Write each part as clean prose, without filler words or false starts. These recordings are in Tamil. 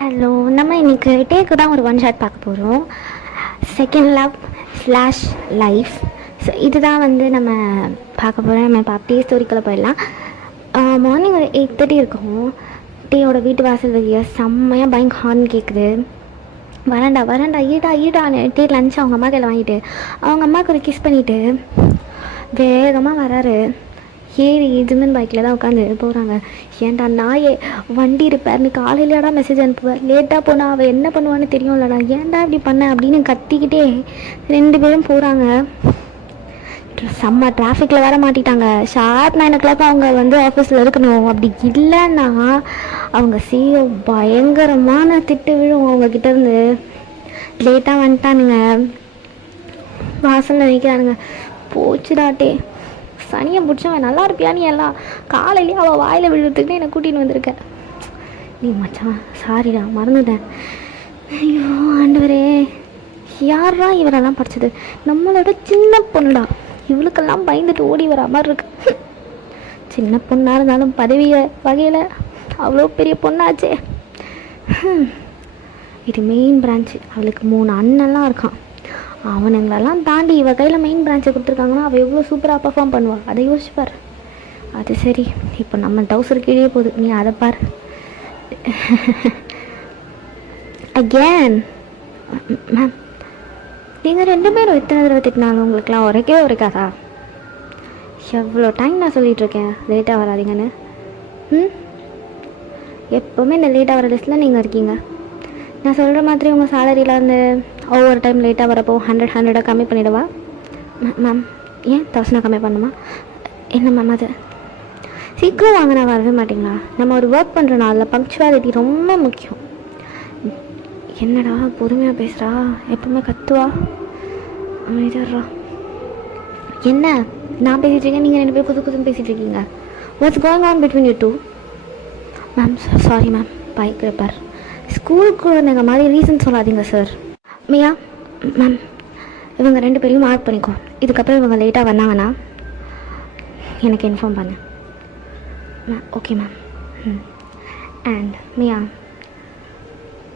ஹலோ, நம்ம இன்னைக்கு டேக்கு தான் ஒரு ஒன் ஷாட் பார்க்க போகிறோம். Second love slash life. So இதுதான் நம்ம பார்க்க போகிறோம். நம்ம இப்போ அப்படியே ஸ்டோரிக்குள்ளே போயிடலாம். மார்னிங் ஒரு 8:30 இருக்கும். டீயோட வீட்டு வாசல் வெளியே செம்மையாக பயங்க ஹார்ன் கேட்குது. வரண்டா வரண்டா ஈடான்னு டீ லஞ்ச் அவங்க அம்மா கையில் வாங்கிட்டு அவங்க அம்மாவுக்கு ஒரு கிஸ் பண்ணிவிட்டு வேகமாக வராரு. ஏறி ஜிம்மன் பைக்கில் தான் உட்காந்து போகிறாங்க. ஏன்டா நாயே, வண்டி ரிப்பேர்னு காலையிலடா மெசேஜ் அனுப்புவேன், லேட்டாக போனால் அவள் என்ன பண்ணுவான்னு தெரியும்லடா, ஏன்டா இப்படி பண்ண அப்படின்னு கத்திக்கிட்டே 2 பேரும் போகிறாங்க. செம்ம டிராஃபிக்கில் வேற மாட்டிட்டாங்க. ஷார்ப் 9 o'clock அவங்க ஆஃபீஸில் இருக்கணும். அப்படி இல்லைன்னா அவங்க சிஓ பயங்கரமான திட்டு விழும் அவங்கக்கிட்டேருந்து. லேட்டாக வந்துட்டானுங்க, வாசலில் நிற்கிறானுங்க. போச்சுடாட்டே, சனியை பிடிச்சவன் நல்லா இருப்பியா நீ எல்லாம், காலையிலேயே அவள் வாயில் விழுறதுக்குன்னு என்னை கூட்டின்னு வந்திருக்கேன். நீ மச்சான் சாரிடா மறந்துட்டேன். ஐயோ ஆண்டவரே, யாரா இவரெல்லாம் படித்தது? நம்மளோட சின்ன பொண்ணுடா, இவளுக்கெல்லாம் பயந்துட்டு ஓடி வர மாதிரி இருக்கு. சின்ன பொண்ணாக இருந்தாலும் பதவி வகையில் அவ்வளோ பெரிய பொண்ணாச்சே. இது மெயின் பிரான்ச்சு. அவளுக்கு 3 அண்ணன்லாம் இருக்கான். அவனுங்களெல்லாம் தாண்டி இவ கையில் மெயின் பிரான்ச்சை கொடுத்துருக்காங்கன்னா அவள் எவ்வளோ சூப்பராக பர்ஃபார்ம் பண்ணுவாள். அதை யோசிச்சுப்பார். அது சரி, இப்போ நம்ம டவுசர் கீழே போகுது, நீ அதை பார். அகேன் மேம், நீங்கள் 2 பேரும் எத்தனை தடவை திட்டினாலும் உங்களுக்குலாம் உரைக்கவே உரைக்காதா? எவ்வளோ டைம் நான் சொல்லிகிட்ருக்கேன் லேட்டாக வராதிங்கன்னு. எப்போவுமே இந்த லேட்டாக வர லிஸ்ட்டில் நீங்கள் இருக்கீங்க. நான் சொல்கிற மாதிரி உங்கள் சேலரியில் ஒவ்வொரு டைம் லேட்டாக வரப்போ 100 கம்மி பண்ணிவிடவா? மேம், ஏன் 1000 கம்மி பண்ணுமா? என்ன மேம் அது? சீக்கிரம் வாங்கினா வரவே மாட்டிங்களா? நம்ம ஒரு ஒர்க் பண்ணுறனால பங்க்சுவாலிட்டி ரொம்ப முக்கியம். என்னடா பொறுமையாக பேசுகிறா, எப்பவுமே கத்துவா, அமைதியாடுறா. என்ன நான் பேசிகிட்ருக்கேன், நீங்கள் 2 பேர் புதுன்னு பேசிகிட்ருக்கீங்க. What's going on between you two? Ma'am sorry ma'am, bike repair. ஸ்கூலுக்கு வந்தங்க மாதிரி ரீசன் சொல்லாதீங்க சார். மியா மேம், இவங்க 2 பேரையும் மார்க் பண்ணிக்கோ. இதுக்கப்புறம் இவங்க லேட்டாக வந்தாங்கன்னா எனக்கு இன்ஃபார்ம் பண்ணு. Okay ma'am. அண்ட் மியா,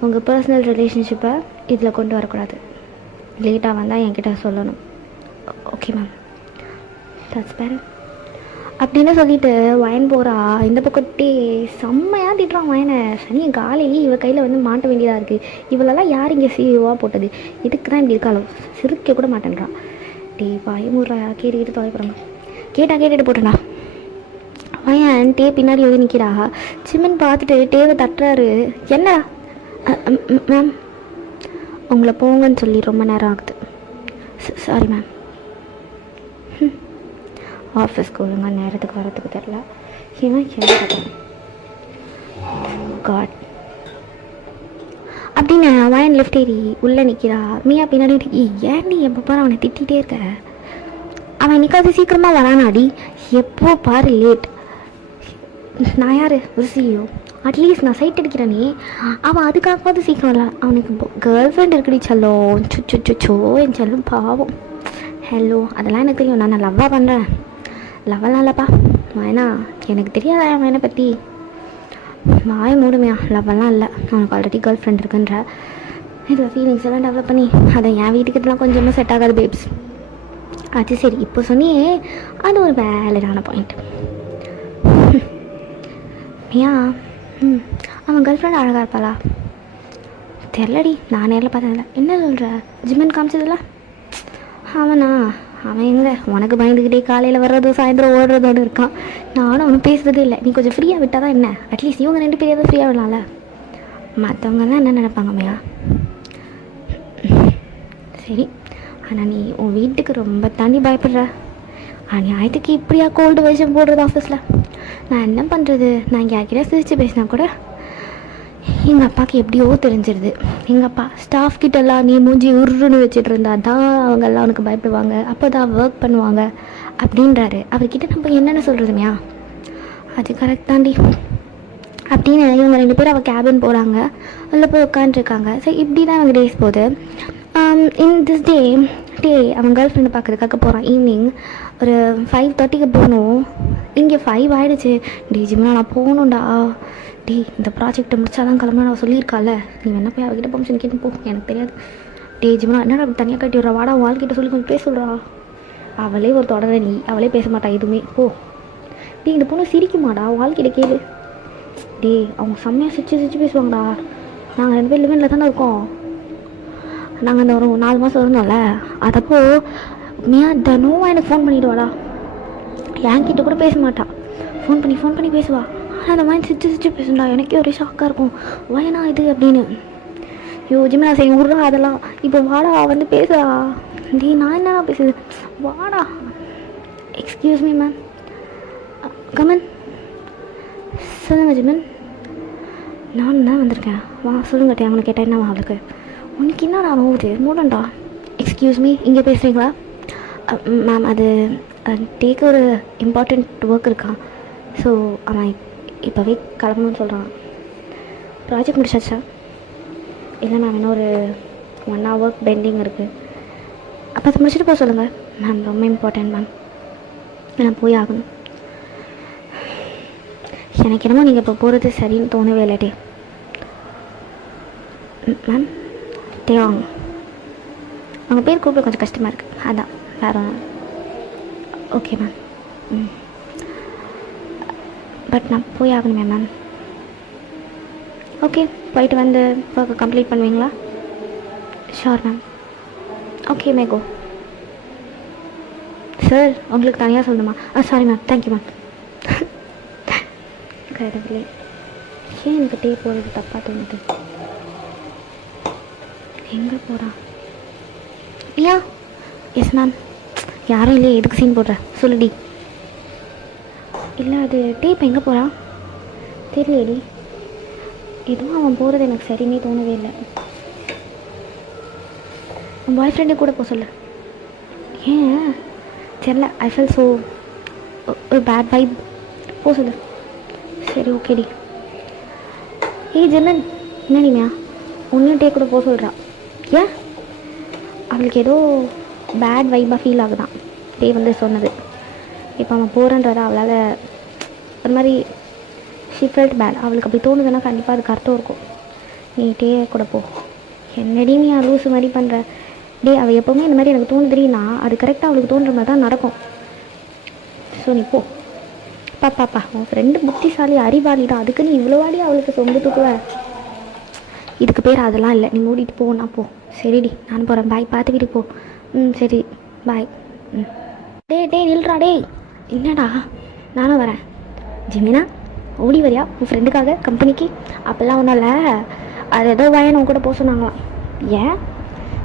உங்கள் பர்சனல் ரிலேஷன்ஷிப்பை இதில் கொண்டு வரக்கூடாது. லேட்டாக வந்தால் என்கிட்ட சொல்லணும். ஓகே மேம், தட்ஸ் பேர் அப்படின்னு சொல்லிட்டு வயன் போகிறா. இந்த பக்கத்தே செம்மையாக திட்டுறான் வயனை. சனியை காலையிலேயே இவ கையில் மாட்ட வேண்டியதாக இருக்குது. இவளெல்லாம் யார் இங்கே சிஓவாக போட்டது? இதுக்கு தான் இப்படி இருக்காளோ, சிரிக்க கூட மாட்டேன்றான். டே பயமுறா, கேட்டுக்கிட்டு தொலைப்புறாங்க. கேட்டுட்டு போட்டேன்டா. வயன் டே பின்னாடி வந்து நிற்கிறா. சிம்மன் பார்த்துட்டு டேவை தட்டுறாரு. என்னடா? மேம், உங்களை போங்கன்னு சொல்லி ரொம்ப நேரம் ஆகுது. Sorry ma'am. ஆஃபீஸ்க்கு ஒழுங்கா நேரத்துக்கு வரத்துக்கு தெரில. இவன் காட் அப்படின்னு வயன் லெஃப்ட் ஏறி உள்ளே நிற்கிறா. மியா பின்னாடி ஏன் நீ எப்போ பாரு அவனை திட்டிகிட்டே இருக்க? அவன் நிற்காது சீக்கிரமாக வரானாடி. எப்போ பாரு லேட். நான் யார்? ஒரு சிஇஓ. அட்லீஸ்ட் நான் சைட் அடிக்கிறேனே, அவன் அதுக்காகவாது சீக்கிரம் வரல. அவனுக்கு கேர்ள் ஃப்ரெண்ட் இருக்குடி செல்லோ. சுச்சோ என் செல்லும் பாவம். ஹலோ, அதெல்லாம் எனக்கு தெரியும். நான் லவ்வாக பண்ணுறேன். லவ்வெல்லாம் இல்லைப்பா வேணா, எனக்கு தெரியாதா என் வேணை பற்றி. வாய மூடுமையா, லவ்வெல்லாம் இல்லை. அவனுக்கு ஆல்ரெடி கேர்ள் ஃப்ரெண்ட் இருக்குன்ற இதில் ஃபீலிங்ஸ் எல்லாம் டெவலப் பண்ணி அதை என் வீட்டுக்கு இதெல்லாம் கொஞ்சமாக செட் ஆகாது பேப்ஸ். அது சரி, இப்போ சொன்னியே, அது ஒரு வேலிடான பாயிண்ட். மியா, அவன் கேர்ள் ஃப்ரெண்ட் அழகாக இருப்பாளா? தெரிலடி, நான் நேரில் பார்த்ததில்ல. என்ன சொல்கிற? ஜிம்மன் காமிச்சதில்ல? அவனா? அவன் எங்கே உனக்கு பயந்துக்கிட்டே காலையில் வர்றதோ சாயந்தரம் ஓடுறதோடு இருக்கான். நானும் அவனும் பேசுகிறதே இல்லை. நீ கொஞ்சம் ஃப்ரீயாக விட்டால் தான் என்ன? அட்லீஸ்ட் இவங்க 2 பேரையாவது ஃப்ரீயாக விடலாம்ல. மற்றவங்கலாம் என்ன நினைப்பாங்கம்மையா? சரி, ஆனால் நீ உன் வீட்டுக்கு ரொம்ப தாண்டி பயப்படுற. நியாயத்துக்கு இப்படியா கோல்டு வேஷம் போடுறது ஆஃபீஸில்? நான் என்ன பண்ணுறது? நான் இங்கே யார்கிட்ட சிரித்து பேசினா கூட எங்கள் அப்பாவுக்கு எப்படியோ தெரிஞ்சிருது. எங்கள் அப்பா ஸ்டாஃப் கிட்டெல்லாம் நீ மூஞ்சி உருன்னு வச்சுட்டு இருந்தா தான் அவங்கெல்லாம் அவனுக்கு பயப்படுவாங்க, அப்போ தான் ஒர்க் பண்ணுவாங்க அப்படின்றாரு. அவர்கிட்ட நம்ம என்னென்ன சொல்கிறதுமையா? அது கரெக்ட் தாண்டி அப்படின்னு இவங்க 2 பேரும் அவள் கேபின் போகிறாங்க. உள்ளே போய் உட்காந்துருக்காங்க. ஸோ இப்படி தான் அவங்க டேஸ் போகுது. இன் திஸ் டே அவன் கேர்ள் ஃப்ரெண்டு பார்க்குறதுக்காக போகிறான். ஈவினிங் ஒரு 5:30 போகணும். இங்கே 5 ஆகிடுச்சு. டே ஜிம்னா நான் போகணுண்டா. டேய் இந்த ப்ராஜெக்டை முடிச்சா தான் கிளம்புனா நான் சொல்லியிருக்கால, நீ வேணா போய் அவகிட்ட பர்மிஷன் கேட்டு போ, எனக்கு தெரியாது. டே ஜிம்னா என்னடா தனியாக கட்டி விட்றா, வாடா வாழ்க்கிட்ட சொல்லி கொஞ்சம் பேச சொல்கிறா. அவளே ஒரு தொடர நீ, அவளே பேச மாட்டா எதுவுமே, போ. டே இந்த பொண்ணு சிரிக்குமாடா, வாழ்க்கிட்ட கேளு. டே அவங்க செம்மையாக சிரிச்சு பேசுவாங்கடா. நாங்கள் 2 பேர் லிவனில் தானே இருக்கோம். நாங்கள் அந்த ஒரு 4 மாதம் இருந்தோம்ல, அதப்போ மியா தினமும் எனக்கு ஃபோன் பண்ணிவிடுவாடா. என்கிட்ட கூட பேச மாட்டா, ஃபோன் பண்ணி பேசுவா. ஆனால் அந்த மாதிரி சிரிச்சு பேசுண்டா. எனக்கே ஒரே ஷாக்காக இருக்கும், வயனா இது அப்படின்னு. ஐயோ ஜிம்னா சரி விட்றா அதெல்லாம், இப்போ வாடா வந்து பேசுறா. டே நான் என்னடா பேசுது, வாடா. Excuse me ma'am, come on. சொல்லுங்கள் ஜிமன். நான் தான் வந்திருக்கேன், வா சொல்லுங்கட்டே. அவனை கேட்டேன் என்ன அவளுக்கு, உனக்கு என்னடா நோவுது, மூடண்டா. எக்ஸ்கியூஸ் மீ, இங்கே பேசுகிறீங்களா? மேம் அது டேக்கு ஒரு இம்பார்ட்டண்ட் ஒர்க் இருக்கான், ஸோ அவன் இப்போவே கிளம்பணும்னு சொல்கிறான். ப்ராஜெக்ட் முடிச்சாச்சா? இல்லை மேம் இன்னும் ஒரு 1 hour பெண்டிங் இருக்குது. அப்போ அதை முடிச்சுட்டு போக சொல்லுங்கள் மேம், ரொம்ப இம்பார்ட்டன்ட் மேம், நான் போய் ஆகணும். எனக்கு என்னமோ நீங்கள் இப்போ போகிறது சரின்னு தோணவே இல்லை டே. மேம் டே வாங்க, அவங்க பேர் கூப்பிட கொஞ்சம் கஷ்டமாக இருக்குது, அதான் வேறு. Okay ma'am. பட் நான் போய் ஆகணுமே மேம். ஓகே போயிட்டு வந்து ஒர்க்கை கம்ப்ளீட் பண்ணுவீங்களா? Sure ma'am. ஓகே மே கோ. சார் உங்களுக்கு தனியாக சொல்லணுமா? Sorry ma'am, thank you ma'am. கடவுளே, ஏன் எனக்கு டே போகிறது தப்பாக தோணுது. எங்கே போகிறா? ஐயா எஸ் மேம். யாரும் இல்லையே, எதுக்கு சீன் போடுற, சொல்லுடி. இல்லை அது டேப் எங்கே போகிறான் தெரியலடி. எதுவும் அவன் போகிறது எனக்கு சரின்னே தோணவே இல்லை. உன் பாய் ஃப்ரெண்டே கூட போக சொல்லு. ஏன் தெரியல, ஐ ஃபீல் ஸோ ஒரு பேட் வைப், போக சொல்லு. சரி ஓகேடி. ஏய் ஜெனன், என்னடிமையா ஒன்றும் டே கூட போக சொல்கிறா. ஏன் அவளுக்கு ஏதோ பேட் வைப்பாக ஃபீல் ஆகுதான் டே வந்து சொன்னது. இப்போ அவன் போகிறன்றத அவளால் ஒரு மாதிரி ஷி ஃபெல்ட் பேட். அவளுக்கு அப்படி தோணுதுன்னா கண்டிப்பாக அதுக்கு அர்த்தம் இருக்கும். நீ டே கூட போ. என்னடி நீ லூஸு மாதிரி பண்ணுற? டே அவள் எப்போவுமே இந்த மாதிரி எனக்கு தோணுதுன்னா அது கரெக்டாக அவளுக்கு தோன்ற மாதிரி தான் நடக்கும். ஸோ நீ போ. பாப்பா உன் ஃப்ரெண்டு புத்திசாலி அறிவாளி தான், அதுக்கு நீ இவ்வளோ வாடி அவளுக்கு சொந்த தூக்குவ. இதுக்கு பேர் அதெல்லாம் இல்லை, நீ மூடிட்டு போ. நான் போ. சரிடி நான் போகிறேன், பாய். பார்த்து வீட்டுக்கு போ. சரி பாய். டே நில்றா. டே என்னடா? நானும் வரேன். ஜிமினா ஓடி வரியா உன் ஃப்ரெண்டுக்காக கம்பெனிக்கு? அப்போல்லாம் ஒன்றும் இல்லை, அது ஏதோ வயனும் கூட போக சொன்னாங்களாம். ஏன்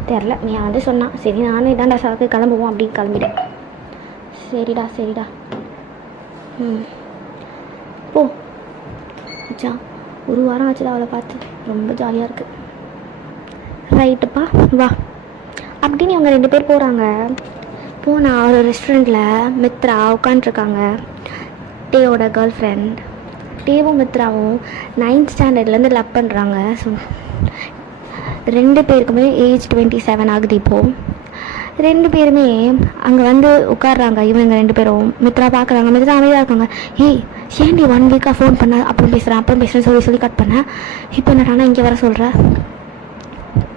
தெரில, நீ வந்து சொன்னான். சரி நானும் இதாண்டா சாக்கு கிளம்புவோம் அப்படின்னு கிளம்பிட்டேன். சரிடா போ. அச்சா ஒரு வாரம் ஆச்சுடா அவளை பார்த்து, ரொம்ப ஜாலியாக இருக்குது. ரைட்டுப்பா வா அப்படின்னு அவங்க 2 பேர் போகிறாங்க. போனால் ஒரு ரெஸ்டாரண்ட்டில் மித்ரா உட்காண்ட்ருக்காங்க, டேவோட கேர்ள் ஃப்ரெண்ட். டேவும் மித்ராவும் 9th ஸ்டாண்டர்ட்லேருந்து லவ் பண்ணுறாங்க. ஸோ 2 பேருக்குமே ஏஜ் 27 ஆகுது. இப்போது 2 பேருமே அங்கே வந்து உட்காடுறாங்க. இவங்க 2 பேரும் மித்ரா பார்க்குறாங்க. மித்ரா அமைதியாக இருக்காங்க. ஏய் ஏன்டி 1 வீக்காக ஃபோன் பண்ண, அப்புறம் பேசுகிறேன் சொல்லி கட் பண்ணேன். இப்போ என்னடானா இங்கே வர சொல்கிற?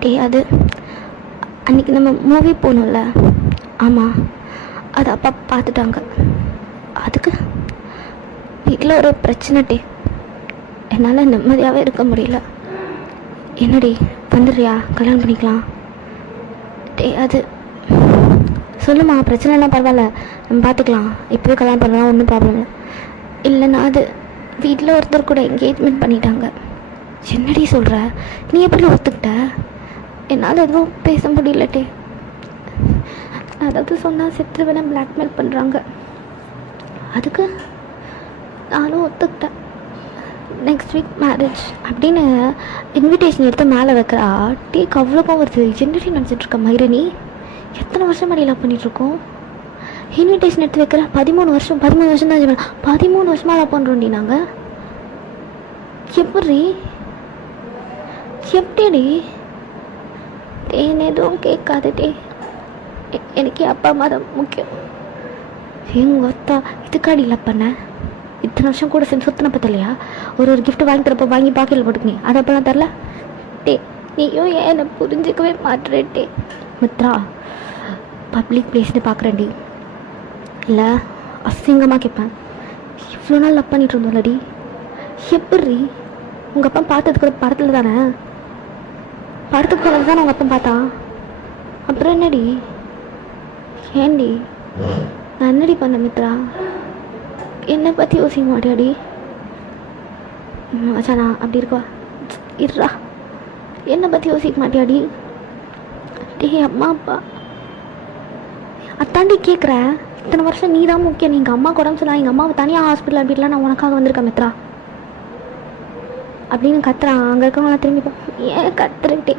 டே அது அன்றைக்கி நம்ம மூவி போகணும்ல. ஆமாம், அது அப்பா பார்த்துட்டாங்க. அதுக்கு வீட்டில் ஒரு பிரச்சனை டே, என்னால் நிம்மதியாகவே இருக்க முடியல. என்னடி வந்துடுறியா, கல்யாணம் பண்ணிக்கலாம்? டே அது சொல்லுமா, பிரச்சனைலாம் பரவாயில்ல, நம்ம பார்த்துக்கலாம். இப்போவே கல்யாணம் பண்ணலாம், ஒன்றும் ப்ராப்ளம் இல்லை. இல்லைன்னா அது வீட்டில் ஒருத்தர் கூட என்கேஜ்மெண்ட் பண்ணிட்டாங்க. என்னடி சொல்கிற? நீ எப்படி ஒத்துக்கிட்ட? என்னால் எதுவும் பேச முடியலட்டே. அதாவது சொன்னால் செத்துருவேன பிளாக்மெயில் பண்ணுறாங்க. அதுக்கு நானும் ஒத்துக்கிட்டேன். நெக்ஸ்ட் வீக் மேரேஜ் அப்படின்னு இன்விடேஷன் எடுத்து மேலே வைக்கிறா. டேக்கு அவ்வளோக்கும் வருது. என்னடி நினச்சிட்ருக்க மயிரணி? எத்தனை வருஷம் மாதிரி லவ் பண்ணிகிட்ருக்கோம்? இன்விடேஷன் எடுத்து வைக்கிற 13 வருஷம் தான். 13 வருஷமாக லவ் பண்ணுறோண்டி நாங்கள். எப்படிடி? தேன் எதுவும் கேட்காது டே, எனக்கு அப்பா அம்மா தான் முக்கியம். எங்கள் அத்தா இதுக்காடி லவ் பண்ண? இத்தனை வருஷம் கூட சேர்ந்து சுத்தின பத்தலையா? ஒரு gift வாங்கி தரப்போ வாங்கி பாக்கெட்டில் போட்டுக்கினே அது அப்போல்லாம் தரல. டே நீயும் ஏன் என்னை புரிஞ்சிக்கவே மாட்டுறே மித்ரா. பப்ளிக் பிளேஸ்னு பார்க்குறேன்டி, இல்லை அசிங்கமாக கேட்பேன். இவ்வளோ நாள் லவ் பண்ணிட்டு இருந்தோம்லடி, எப்படி உங்கள் அப்பா பார்த்ததுக்கு ஒரு படத்தில் தானே, படத்துக்கு போனது தானே உங்கள் அப்பா பார்த்தா, அப்புறம் என்னடி? ஏண்டி நான் என்னடி பண்ண மித்ரா? என்னை பற்றி யோசிக்க மாட்டியாடி? மச்சானா அப்படி இருக்கா இருறா, என்னை பற்றி யோசிக்க மாட்டியாடி? டே அம்மா அப்பா அத்தாண்டி கேட்குறேன். இத்தனை வருஷம் நீ தான் முக்கியம். நீங்கள் அம்மா உடம்பு சொன்னா எங்கள் அம்மாவை தனியாக ஹாஸ்பிட்டல் அட்மிட்லாம் நான் உனக்காக வந்திருக்கேன் மித்ரா அப்படின்னு கத்துறான். அங்கே இருக்கவங்களாம் திரும்பி ஏன் கத்துறட்டே,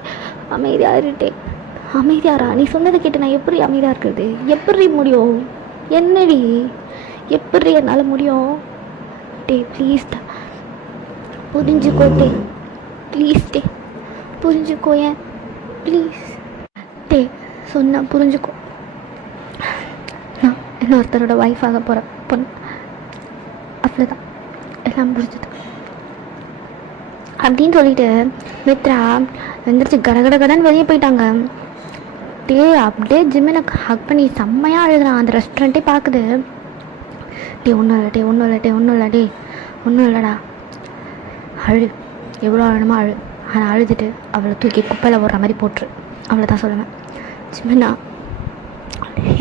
அமைதியாக இருட்டே, அமைதியாரா? நீ சொன்னதை கேட்டு நான் எப்படி அமைதியாக இருக்கிறது? எப்படி முடியும்? என்னடி எப்படி என்னால் முடியும்? டே ப்ளீஸ் புரிஞ்சுக்கோ, டே ப்ளீஸ், டே புரிஞ்சுக்கோ, ஏன் ப்ளீஸ் டே சொன்ன புரிஞ்சுக்கோ. நான் இன்னொருத்தரோட ஒய்ஃபாக போகிற பொண்ணு, அவ்வளோதான், எல்லாம் புரிஞ்சது அப்படின்னு சொல்லிட்டு மித்ரா வந்துருச்சு. கடகடகடன்னு வெளியே போயிட்டாங்க. டே அப்படியே ஜிம்மினை ஹக் பண்ணி செம்மையாக அழுகிறான். அந்த ரெஸ்டாரண்ட்டே பார்க்குது. டே ஒன்றும் இல்லை, டே ஒன்றும் இல்லை, டே ஒன்றும் இல்லை, டே ஒன்றும் இல்லைடா, அழு, எவ்வளோ அழணுமா அழு, ஆனால் அழுதுட்டு அவளை தூக்கி குப்பையில் போடுற மாதிரி போட்டுரு, அவ்வளோதான் சொல்லுவேன். ஜிம்மினா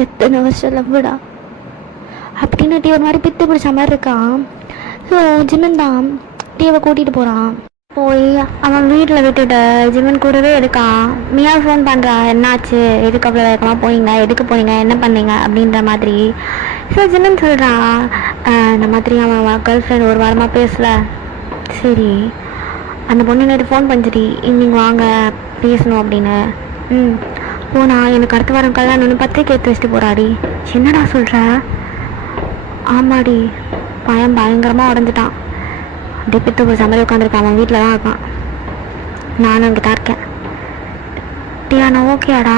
எத்தனை வருஷம் லவ்வுடா அப்படின்னு டீ ஒரு மாதிரி பித்து பிடிச்ச மாதிரி இருக்கான். ஸோ ஜிம்மன் தான் டீவை கூட்டிகிட்டு போகிறான். போய் அவன் வீட்டில் விட்டுட்டு ஜிம்மன் கூடவே இருக்கான். மியா ஃபோன் பண்ணுறா, என்னாச்சு, எதுக்கு அவ்வளோ வேகமாக போனீங்க, எதுக்கு போனீங்க, என்ன பண்ணீங்க அப்படின்ற மாதிரி. ஸோ ஜிம்மன் சொல்கிறான், இந்த மாதிரி அவன் கேர்ள் ஃப்ரெண்ட் ஒரு வாரமாக பேசல. சரி அந்த பொண்ணு நேற்று ஃபோன் பண்ணிச்சிட்டி, ஈவினிங் வாங்க பேசணும் அப்படின்னு. போனா எனக்கு அடுத்த வாரம் கல்யாணம்னு பத்திரிக்கை எடுத்து வச்சுட்டு போகிறாடி. என்னடா சொல்கிற? ஆமாடி, பையன் பயங்கரமாக உடஞ்சிட்டான். அப்படியே பித்து ஒரு சமையல் உட்காந்துருக்கான். அவன் வீட்டில் தான் இருக்கான், நானும் இங்கே தான் இருக்கேன். டியானா ஓகேடா?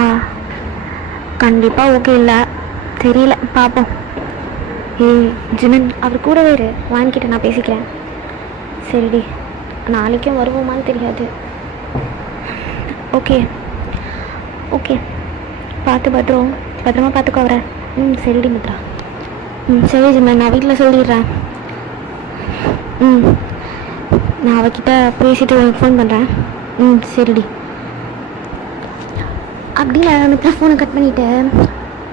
கண்டிப்பாக ஓகே, இல்லை தெரியல, பார்ப்போம். ஜிமன் அவர் கூட வேறு வாங்கிக்கிட்ட நான் பேசிக்கிறேன். சரிடி, நாளைக்கும் வருவோமான்னு தெரியாது. ஓகே ஓகே, பத்திரமா பார்த்துக்கோ அவரை. சரிடி மித்ரா. சரி ஜிம்மன், நான் வீட்டில் சொல்லிடுறேன். நான் அவகிட்ட பேசிட்டு உனக்கு ஃபோன் பண்ணுறேன். சரிடி அப்படின்னு மித்ரா ஃபோனை கட் பண்ணிவிட்டு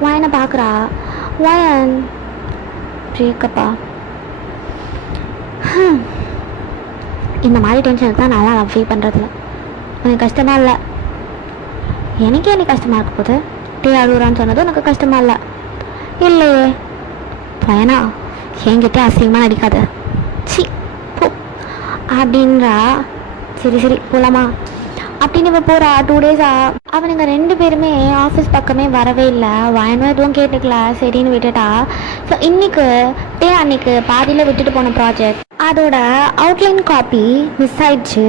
வாயனை பார்க்குறா. வாயன் பிரேக்கப்பா, இந்த மாதிரி டென்ஷனுக்கு தான் நல்லா நான் ஃபீல் பண்ணுறதில்ல. எனக்கு கஷ்டமாக இல்லை. எனக்கே எனக்கு கஷ்டமாக இருக்க போகுது. டே அழுகுறான்னு சொன்னதும் எனக்கு கஷ்டமாக இல்லை. இல்லையே பையனா, என்கிட்ட அசிங்கமாக நடிக்காத, சி போ அப்படின்றா. சரி சரி போகலாமா அப்படின்னு இப்போ போகிறா. 2 டேஸா அவனுங்க 2 பேருமே ஆஃபீஸ் பக்கமே வரவே இல்லை. வயனும் எதுவும் கேட்டுக்கல, சரின்னு விட்டுட்டா. ஸோ இன்னைக்கு டே அன்னைக்கு பாதியில் விட்டுட்டு போன ப்ராஜெக்ட் அதோட அவுட்லைன் காப்பி மிஸ் ஆயிடுச்சு.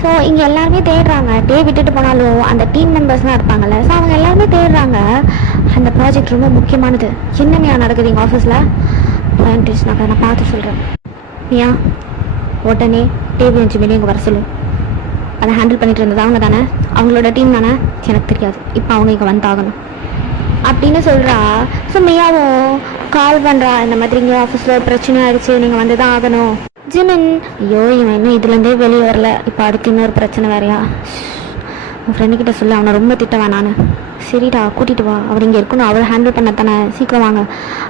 ஸோ இங்கே எல்லாருமே தேடுறாங்க. டே விட்டுட்டு போனாலும் அந்த டீம் மெம்பர்ஸ்லாம் இருப்பாங்கள்ல, ஸோ அவங்க எல்லாருமே தேடுறாங்க. அந்த ப்ராஜெக்ட் ரொம்ப முக்கியமானது. என்னமையா நடக்குது எங்கள் ஆஃபீஸில்? நான் பார்த்து சொல்கிறேன். மியா உடனே டேபிள் அஞ்சு மணி இங்கே வர சொல்லு. அதை ஹேண்டில் பண்ணிட்டு இருந்தது அவங்க தானே, அவங்களோட டீம் தானே, எனக்கு தெரியாது, இப்போ அவங்க இங்கே வந்தாகணும் அப்படின்னு சொல்கிறா. ஸோ மியாவும் கால் பண்ணுறா, இந்த மாதிரி இங்கே ஆஃபீஸில் பிரச்சனை ஆயிடுச்சு, நீங்கள் வந்து தான் ஆகணும். ஜிமின், ஐயோ இவன் இன்னும் இதுலேருந்தே வெளியே வரல, இப்போ அடுத்து இன்னொரு பிரச்சனை வேறையா? உன் ஃப்ரெண்டுக்கிட்ட சொல்ல, அவனை ரொம்ப திட்டவா நான். சரிடா கூட்டிகிட்டு வா, அவர் இங்கே இருக்கணும், அவரை ஹேண்டில் பண்ண தானே, சீக்கிரம் வாங்க.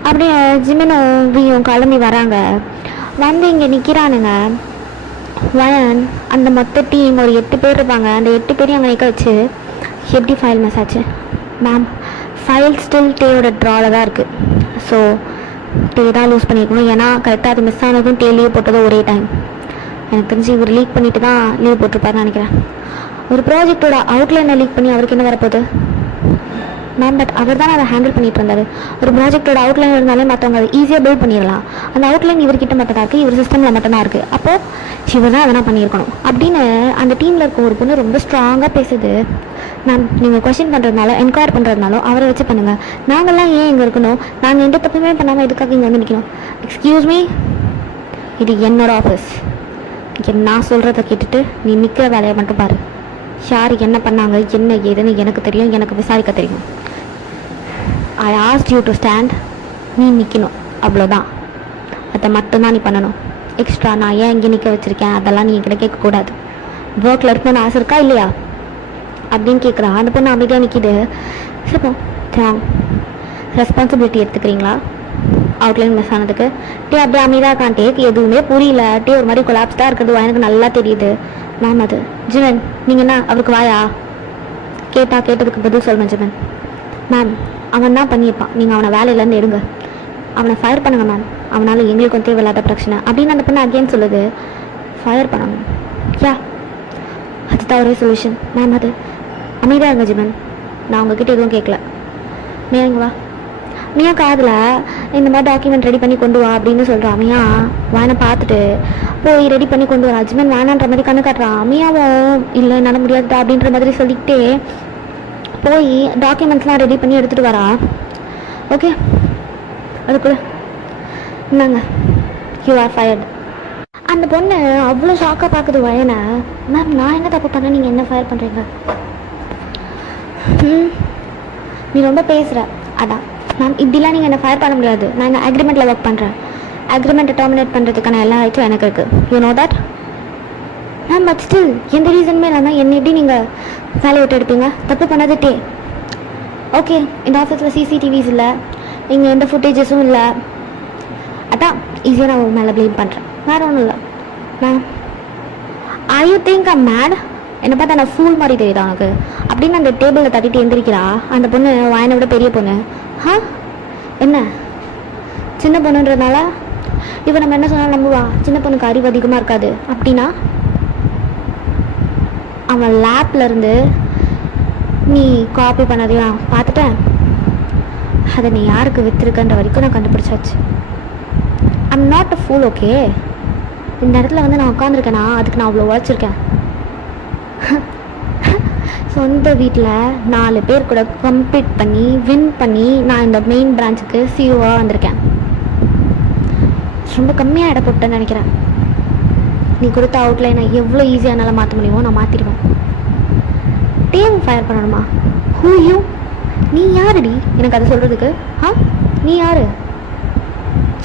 அப்படியே ஜிமினும் வியும் கிளம்பி வராங்க. வந்து இங்கே நிற்கிறானுங்க. வயன் அந்த மொத்த டீம் ஒரு 8 பேர் இருப்பாங்க. அந்த 8 பேரையும் அங்கே நிற்க வச்சு, எப்படி ஃபைல் மிஸ் ஆச்சு மேம்? ஃபைல் ஸ்டில் டேயோட ட்ராவில் தான் இருக்குது. ஸோ டே தான் லூஸ் பண்ணியிருக்கணும். ஏன்னா கரெக்டாக அது மிஸ் ஆனதும் டே லீவ் போட்டதும் ஒரே டைம். எனக்கு தெரிஞ்சு இவர் லீக் பண்ணிட்டு தான் லீவ் போட்டிருப்பாருன்னு நினைக்கிறேன். ஒரு ப்ராஜெக்டோட அவுட்லைனை லீக் பண்ணி அவருக்கு என்ன வரப்போகுது மேம்? பட் அவர் தான் அதை ஹேண்டில் பண்ணிட்டு இருந்தார். ஒரு ப்ராஜெக்டோட அவுட்லைன் இருந்தாலே மற்றவங்க அதை ஈஸியாக பில்ட் பண்ணிடலாம். அந்த அவுட்லைன் இவர்கிட்ட மட்டும் தான் இருக்குது, இவர் சிஸ்டமில் மட்டும்தான் இருக்குது. அப்போது இவர் தான் அதெல்லாம் பண்ணியிருக்கணும் அப்படின்னு அந்த டீமில் இருக்க ஒரு பொண்ணு ரொம்ப ஸ்ட்ராங்காக பேசுது. மேம் நீங்கள் கொஸ்டின் பண்ணுறதுனால என்கொயர் பண்ணுறதுனாலும் அவரை வச்சு பண்ணுங்கள். நாங்கள்லாம் ஏன் இங்கே இருக்கணும்? நாங்கள் எந்த தப்புமே பண்ணாமல் எதுக்காக இங்கே வந்து நிற்கணும்? எக்ஸ்கியூஸ் மீ, இது என்னோட ஆஃபீஸ். நான் சொல்கிறத கேட்டுட்டு நீ நிற்கிற வேலையை மட்டும் பாரு. யார் என்ன பண்ணாங்க என்ன ஏதுன்னு எனக்கு தெரியும், எனக்கு விசாரிக்க தெரியும். I ask you to stand. நீ நிற்கணும், அவ்வளோதான். அதை மட்டும்தான் நீ பண்ணணும். எக்ஸ்ட்ரா நான் ஏன் இங்கே நிற்க வச்சுருக்கேன் அதெல்லாம் நீ என்கிட்ட கேட்கக்கூடாது. ஒர்க்கில் இருக்கணும்னு ஆசை இருக்கா இல்லையா அப்படின்னு கேட்குறா. அந்த பொண்ணு அமைதியாக நிற்கிது. சரி, ரெஸ்பான்சிபிலிட்டி எடுத்துக்கிறீங்களா அவுட்லைன் மிஸ் ஆனதுக்கு? டே அப்படியே அமைதியாக இருக்கான். டேக்கு எதுவுமே புரியல. டே ஒரு மாதிரி கொலாப்ஸ்டாக இருக்கிறது எனக்கு நல்லா தெரியுது. மேம் அது ஜிவன், நீங்கள் என்ன அவருக்கு வாயா கேட்டதுக்கு பதில் சொல்லணும் ஜிவன். மேம் அவன் தான் பண்ணியிருப்பான், நீங்கள் அவனை வேலையிலேருந்து எடுங்க, அவனை ஃபயர் பண்ணுங்கள் மேம், அவனால் எங்களுக்கும் தேவையில்லாத பிரச்சனை அப்படின்னு அந்த பொண்ணு அகேன் சொல்லுது. ஃபயர் பண்ணணும் யா, அதுதான் ஒரே சொல்யூஷன். மேம் அது அமைதியாக இருங்க ஜிவன், நான் உங்ககிட்ட எதுவும் கேட்கல. நீங்க வா. மியா காதில் இந்த மாதிரி டாக்குமெண்ட் ரெடி பண்ணி கொண்டு வா அப்படின்னு சொல்கிறான். மியா வானை பார்த்துட்டு போய் ரெடி பண்ணி கொண்டு வரா. ஜிமன் வேணான்ற மாதிரி கண்ணு காட்டுறான். மியாவும் இல்லை என்னால் முடியாதுடா அப்படின்ற மாதிரி சொல்லிக்கிட்டே போய் டாக்குமெண்ட்ஸ்லாம் ரெடி பண்ணி எடுத்துகிட்டு வரா. ஓகே, அதுக்குள்ள என்னங்க யூ ஆர் ஃபயர்டு. அந்த பொண்ணு அவ்வளோ ஷாக்காக பார்க்குது வயனை. மேம் நான் என்ன தப்பு பண்ணேன், நீங்கள் என்ன ஃபயர் பண்ணுறீங்க? நீ ரொம்ப பேசுகிற. அதான் மேம் இப்படிலாம் நீங்கள் என்ன ஃபயர் பண்ண முடியாது, நான் எங்கள் அக்ரிமெண்ட்டில் ஒர்க் பண்ணுறேன். அக்ரிமெண்ட்டை டெர்மினேட் பண்ணுறதுக்கான எல்லா ரைட்ஸும் எனக்கு இருக்குது. You know that ma'am. But still எந்த ரீசனுமே இல்லாமல் என்னை எப்படி நீங்கள் வேலையை விட்டு எடுப்பீங்க? தப்பு பண்ணது டே. ஓகே, இந்த ஆஃபீஸில் சிசிடிவிஸ் இல்லை, இங்கே எந்த ஃபுட்டேஜஸும் இல்லை. அதான் ஈஸியாக நான் உங்கள் மேலே ப்ளேம் பண்ணுறேன், வேறு ஒன்றும் இல்லை. Ma'am I you think I made? என்னை பார்த்தா நான் ஃபூல் மாதிரி தெரியுதா உனக்கு அப்படின்னு அந்த டேபிளில் தட்டிட்டு எந்திரிக்கிறா. அந்த பொண்ணு வாயனை விட பெரிய பொண்ணு. என்ன சின்ன பொண்ணுன்றதுனால இவன் நம்ம என்ன சொன்னாலும் நம்புவா? சின்ன பொண்ணுக்கு அறிவு அதிகமாக இருக்காது அப்படின்னா? அவன் லேப்ல இருந்து நீ காப்பி பண்ணதையும் நான் பார்த்துட்டேன். அதை நீ யாருக்கு விற்றுருக்கன்ற வரைக்கும் நான் கண்டுபிடிச்சாச்சு. I'm not a pool. Okay, இந்த இடத்துல வந்து நான் உட்காந்துருக்கேனா அதுக்கு நான் அவ்வளோ உழைச்சிருக்கேன். சொந்த வீட்டில் 4 பேர் கூட கம்ப்ளீட் பண்ணி வின் பண்ணி நான் இந்த மெயின் பிரான்ச்சுக்கு சிஓவாக வந்திருக்கேன். ரொம்ப கம்மியாக இடம் போட்டேன்னு நினைக்கிறேன். நீ கொடுத்த அவுட்லைனை எவ்வளோ ஈஸியாக என்னால் மாற்ற முடியுமோ நான் மாற்றிடுவேன். டேம் ஃபயர் பண்ணணுமா? Who you? நீ யாருடி எனக்கு அதை சொல்கிறதுக்கு? நீ யாரு?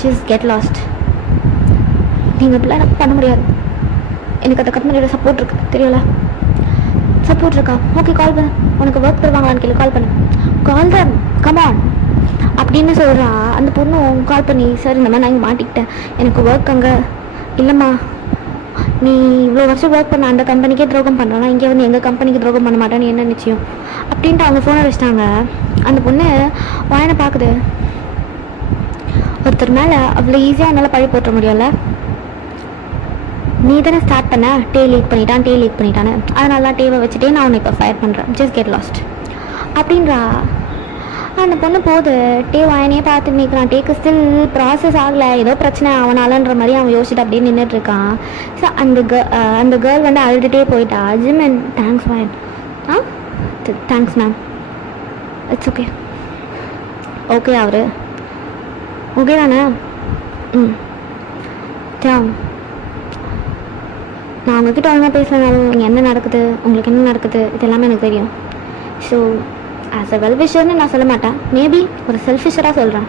Just get lost. நீங்கள் இப்படிலாம் எனக்கு பண்ண முடியாது. எனக்கு அந்த கம்பெனியோட சப்போர்ட் இருக்குது தெரியல. சப்போர்ட் இருக்கா? ஓகே, கால் பண்ணு. உனக்கு ஒர்க் தருவாங்களான்னு கேள்வி கால் பண்ணு. கால் தான் கமான் அப்படின்னு சொல்கிறா. அந்த பொண்ணும் கால் பண்ணி, சார் இந்த மாதிரி நான் இங்கே மாட்டிக்கிட்டேன், எனக்கு ஒர்க் அங்கே இல்லைம்மா. நீ இவ்வளோ வருஷம் ஒர்க் பண்ண அந்த கம்பெனிக்கே துரோகம் பண்ணுறனா, இங்கே வந்து எங்கள் கம்பெனிக்கு துரோகம் பண்ண மாட்டேன்னு என்ன நிச்சயம் அப்படின்ட்டு அவங்க ஃபோனை வச்சிட்டாங்க. அந்த பொண்ணு வாயனை பார்க்குது. ஒருத்தர் மேலே அவ்வளோ ஈஸியாக என்னால் பழி போட்ட முடியல. நீ தானே ஸ்டார்ட் பண்ண டே லீக் பண்ணிட்டான்னு, அதனால தான் டேவை வச்சுட்டே நான் உன்னை இப்போ ஃபயர் பண்ணுறேன். ஜஸ்ட் கெட் லாஸ்ட் அப்படின்றா. அந்த பொண்ணு போகுது. டே வாயனையே பார்த்து நிற்கிறான். டேக்கு ஸ்டில் ப்ராசஸ் ஆகலை, ஏதோ பிரச்சனை அவனாலன்ற மாதிரி அவன் யோசிச்சுட்டு அப்படியே நின்றுட்டுருக்கான். ஸோ அந்த கேர்ள் வந்து அழுதுகிட்டே போயிட்டா. ஜிமன் thanks Wayne. Thanks ma'am, it's okay. Okay அவரு ஓகே தானே? நான் உங்ககிட்ட ஒழுங்காக பேசலனாலும் இங்கே என்ன நடக்குது, உங்களுக்கு என்ன நடக்குது, இது எல்லாமே எனக்கு தெரியும். ஸோ ஆஸ் அ வெல்விஷர்னு நான் சொல்ல மாட்டேன், மேபி ஒரு செல்ஃபிஷராக சொல்கிறேன்.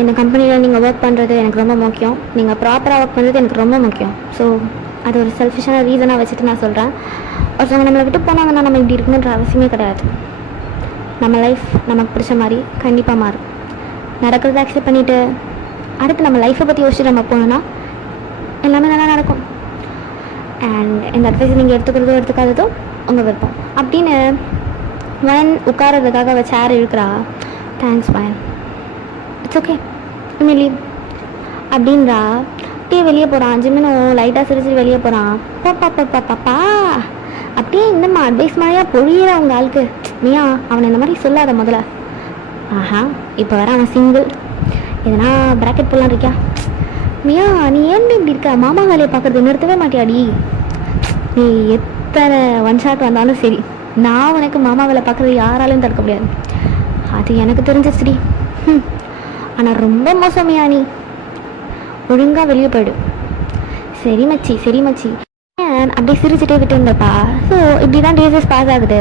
இந்த கம்பெனியில் நீங்கள் ஒர்க் பண்ணுறது எனக்கு ரொம்ப முக்கியம், நீங்கள் ப்ராப்பராக ஒர்க் பண்ணுறது எனக்கு ரொம்ப முக்கியம். ஸோ அது ஒரு செல்ஃபிஷான ரீசனாக வச்சுட்டு நான் சொல்கிறேன். ஒருத்தவங்க நம்மளை விட்டு போனாங்கன்னா நம்ம இப்படி இருக்கணுன்ற அவசியமே கிடையாது. நம்ம லைஃப் நமக்கு பிடிச்ச மாதிரி கண்டிப்பாக மாறும். நடக்கிறத அக்செப்ட் பண்ணிவிட்டு அடுத்து நம்ம லைஃப்பை பற்றி யோசிச்சுட்டு நம்ம போனோன்னா எல்லாமே நல்லா நடக்கும். அண்ட் இந்த அட்வைஸ் நீங்கள் எடுத்துக்கிறதோ எடுத்துக்காததோ உங்கள் விருப்பம் அப்படின்னு வயன் உட்காரதுக்காக அவள் சேர் இழுக்கிறா. Thanks Wayne, it's okay, you leave அப்படின்றா. அப்படியே வெளியே போகிறான். ஜிம்மினும் லைட்டாக சிரிச்சு வெளியே போகிறான். பாப்பா அப்படியே இந்தம்மா அட்வைஸ் மாதிரியா பொழியிற அவங்க ஆளுக்கு. மியா அவனை இந்த மாதிரி சொல்லாத முதல்ல. இப்போ வர அவன் சிங்கிள், எதனா ப்ராக்கெட் போடலாம் இருக்கியா? மியா நீ ஏன் இப்படி இருக்க? மாமா வேலையை பார்க்குறது நிறுத்தவே மாட்டியாடி? நீ எத்தனை ஒன் ஷாட் வந்தாலும் சரி, நான் உனக்கு மாமா வேலை பார்க்குறது யாராலையும் தடுக்க முடியாது. அது எனக்கு தெரிஞ்சிச்சுடி. ஆனால் ரொம்ப மோசம் மியா, நீ ஒழுங்காக வெளியே போயிடு. சரி மச்சி சரி மச்சி அப்படியே சிரிச்சுட்டே விட்டு இருந்தப்பா. ஸோ இப்படி தான் டேஸஸ் பாஸ் ஆகுது.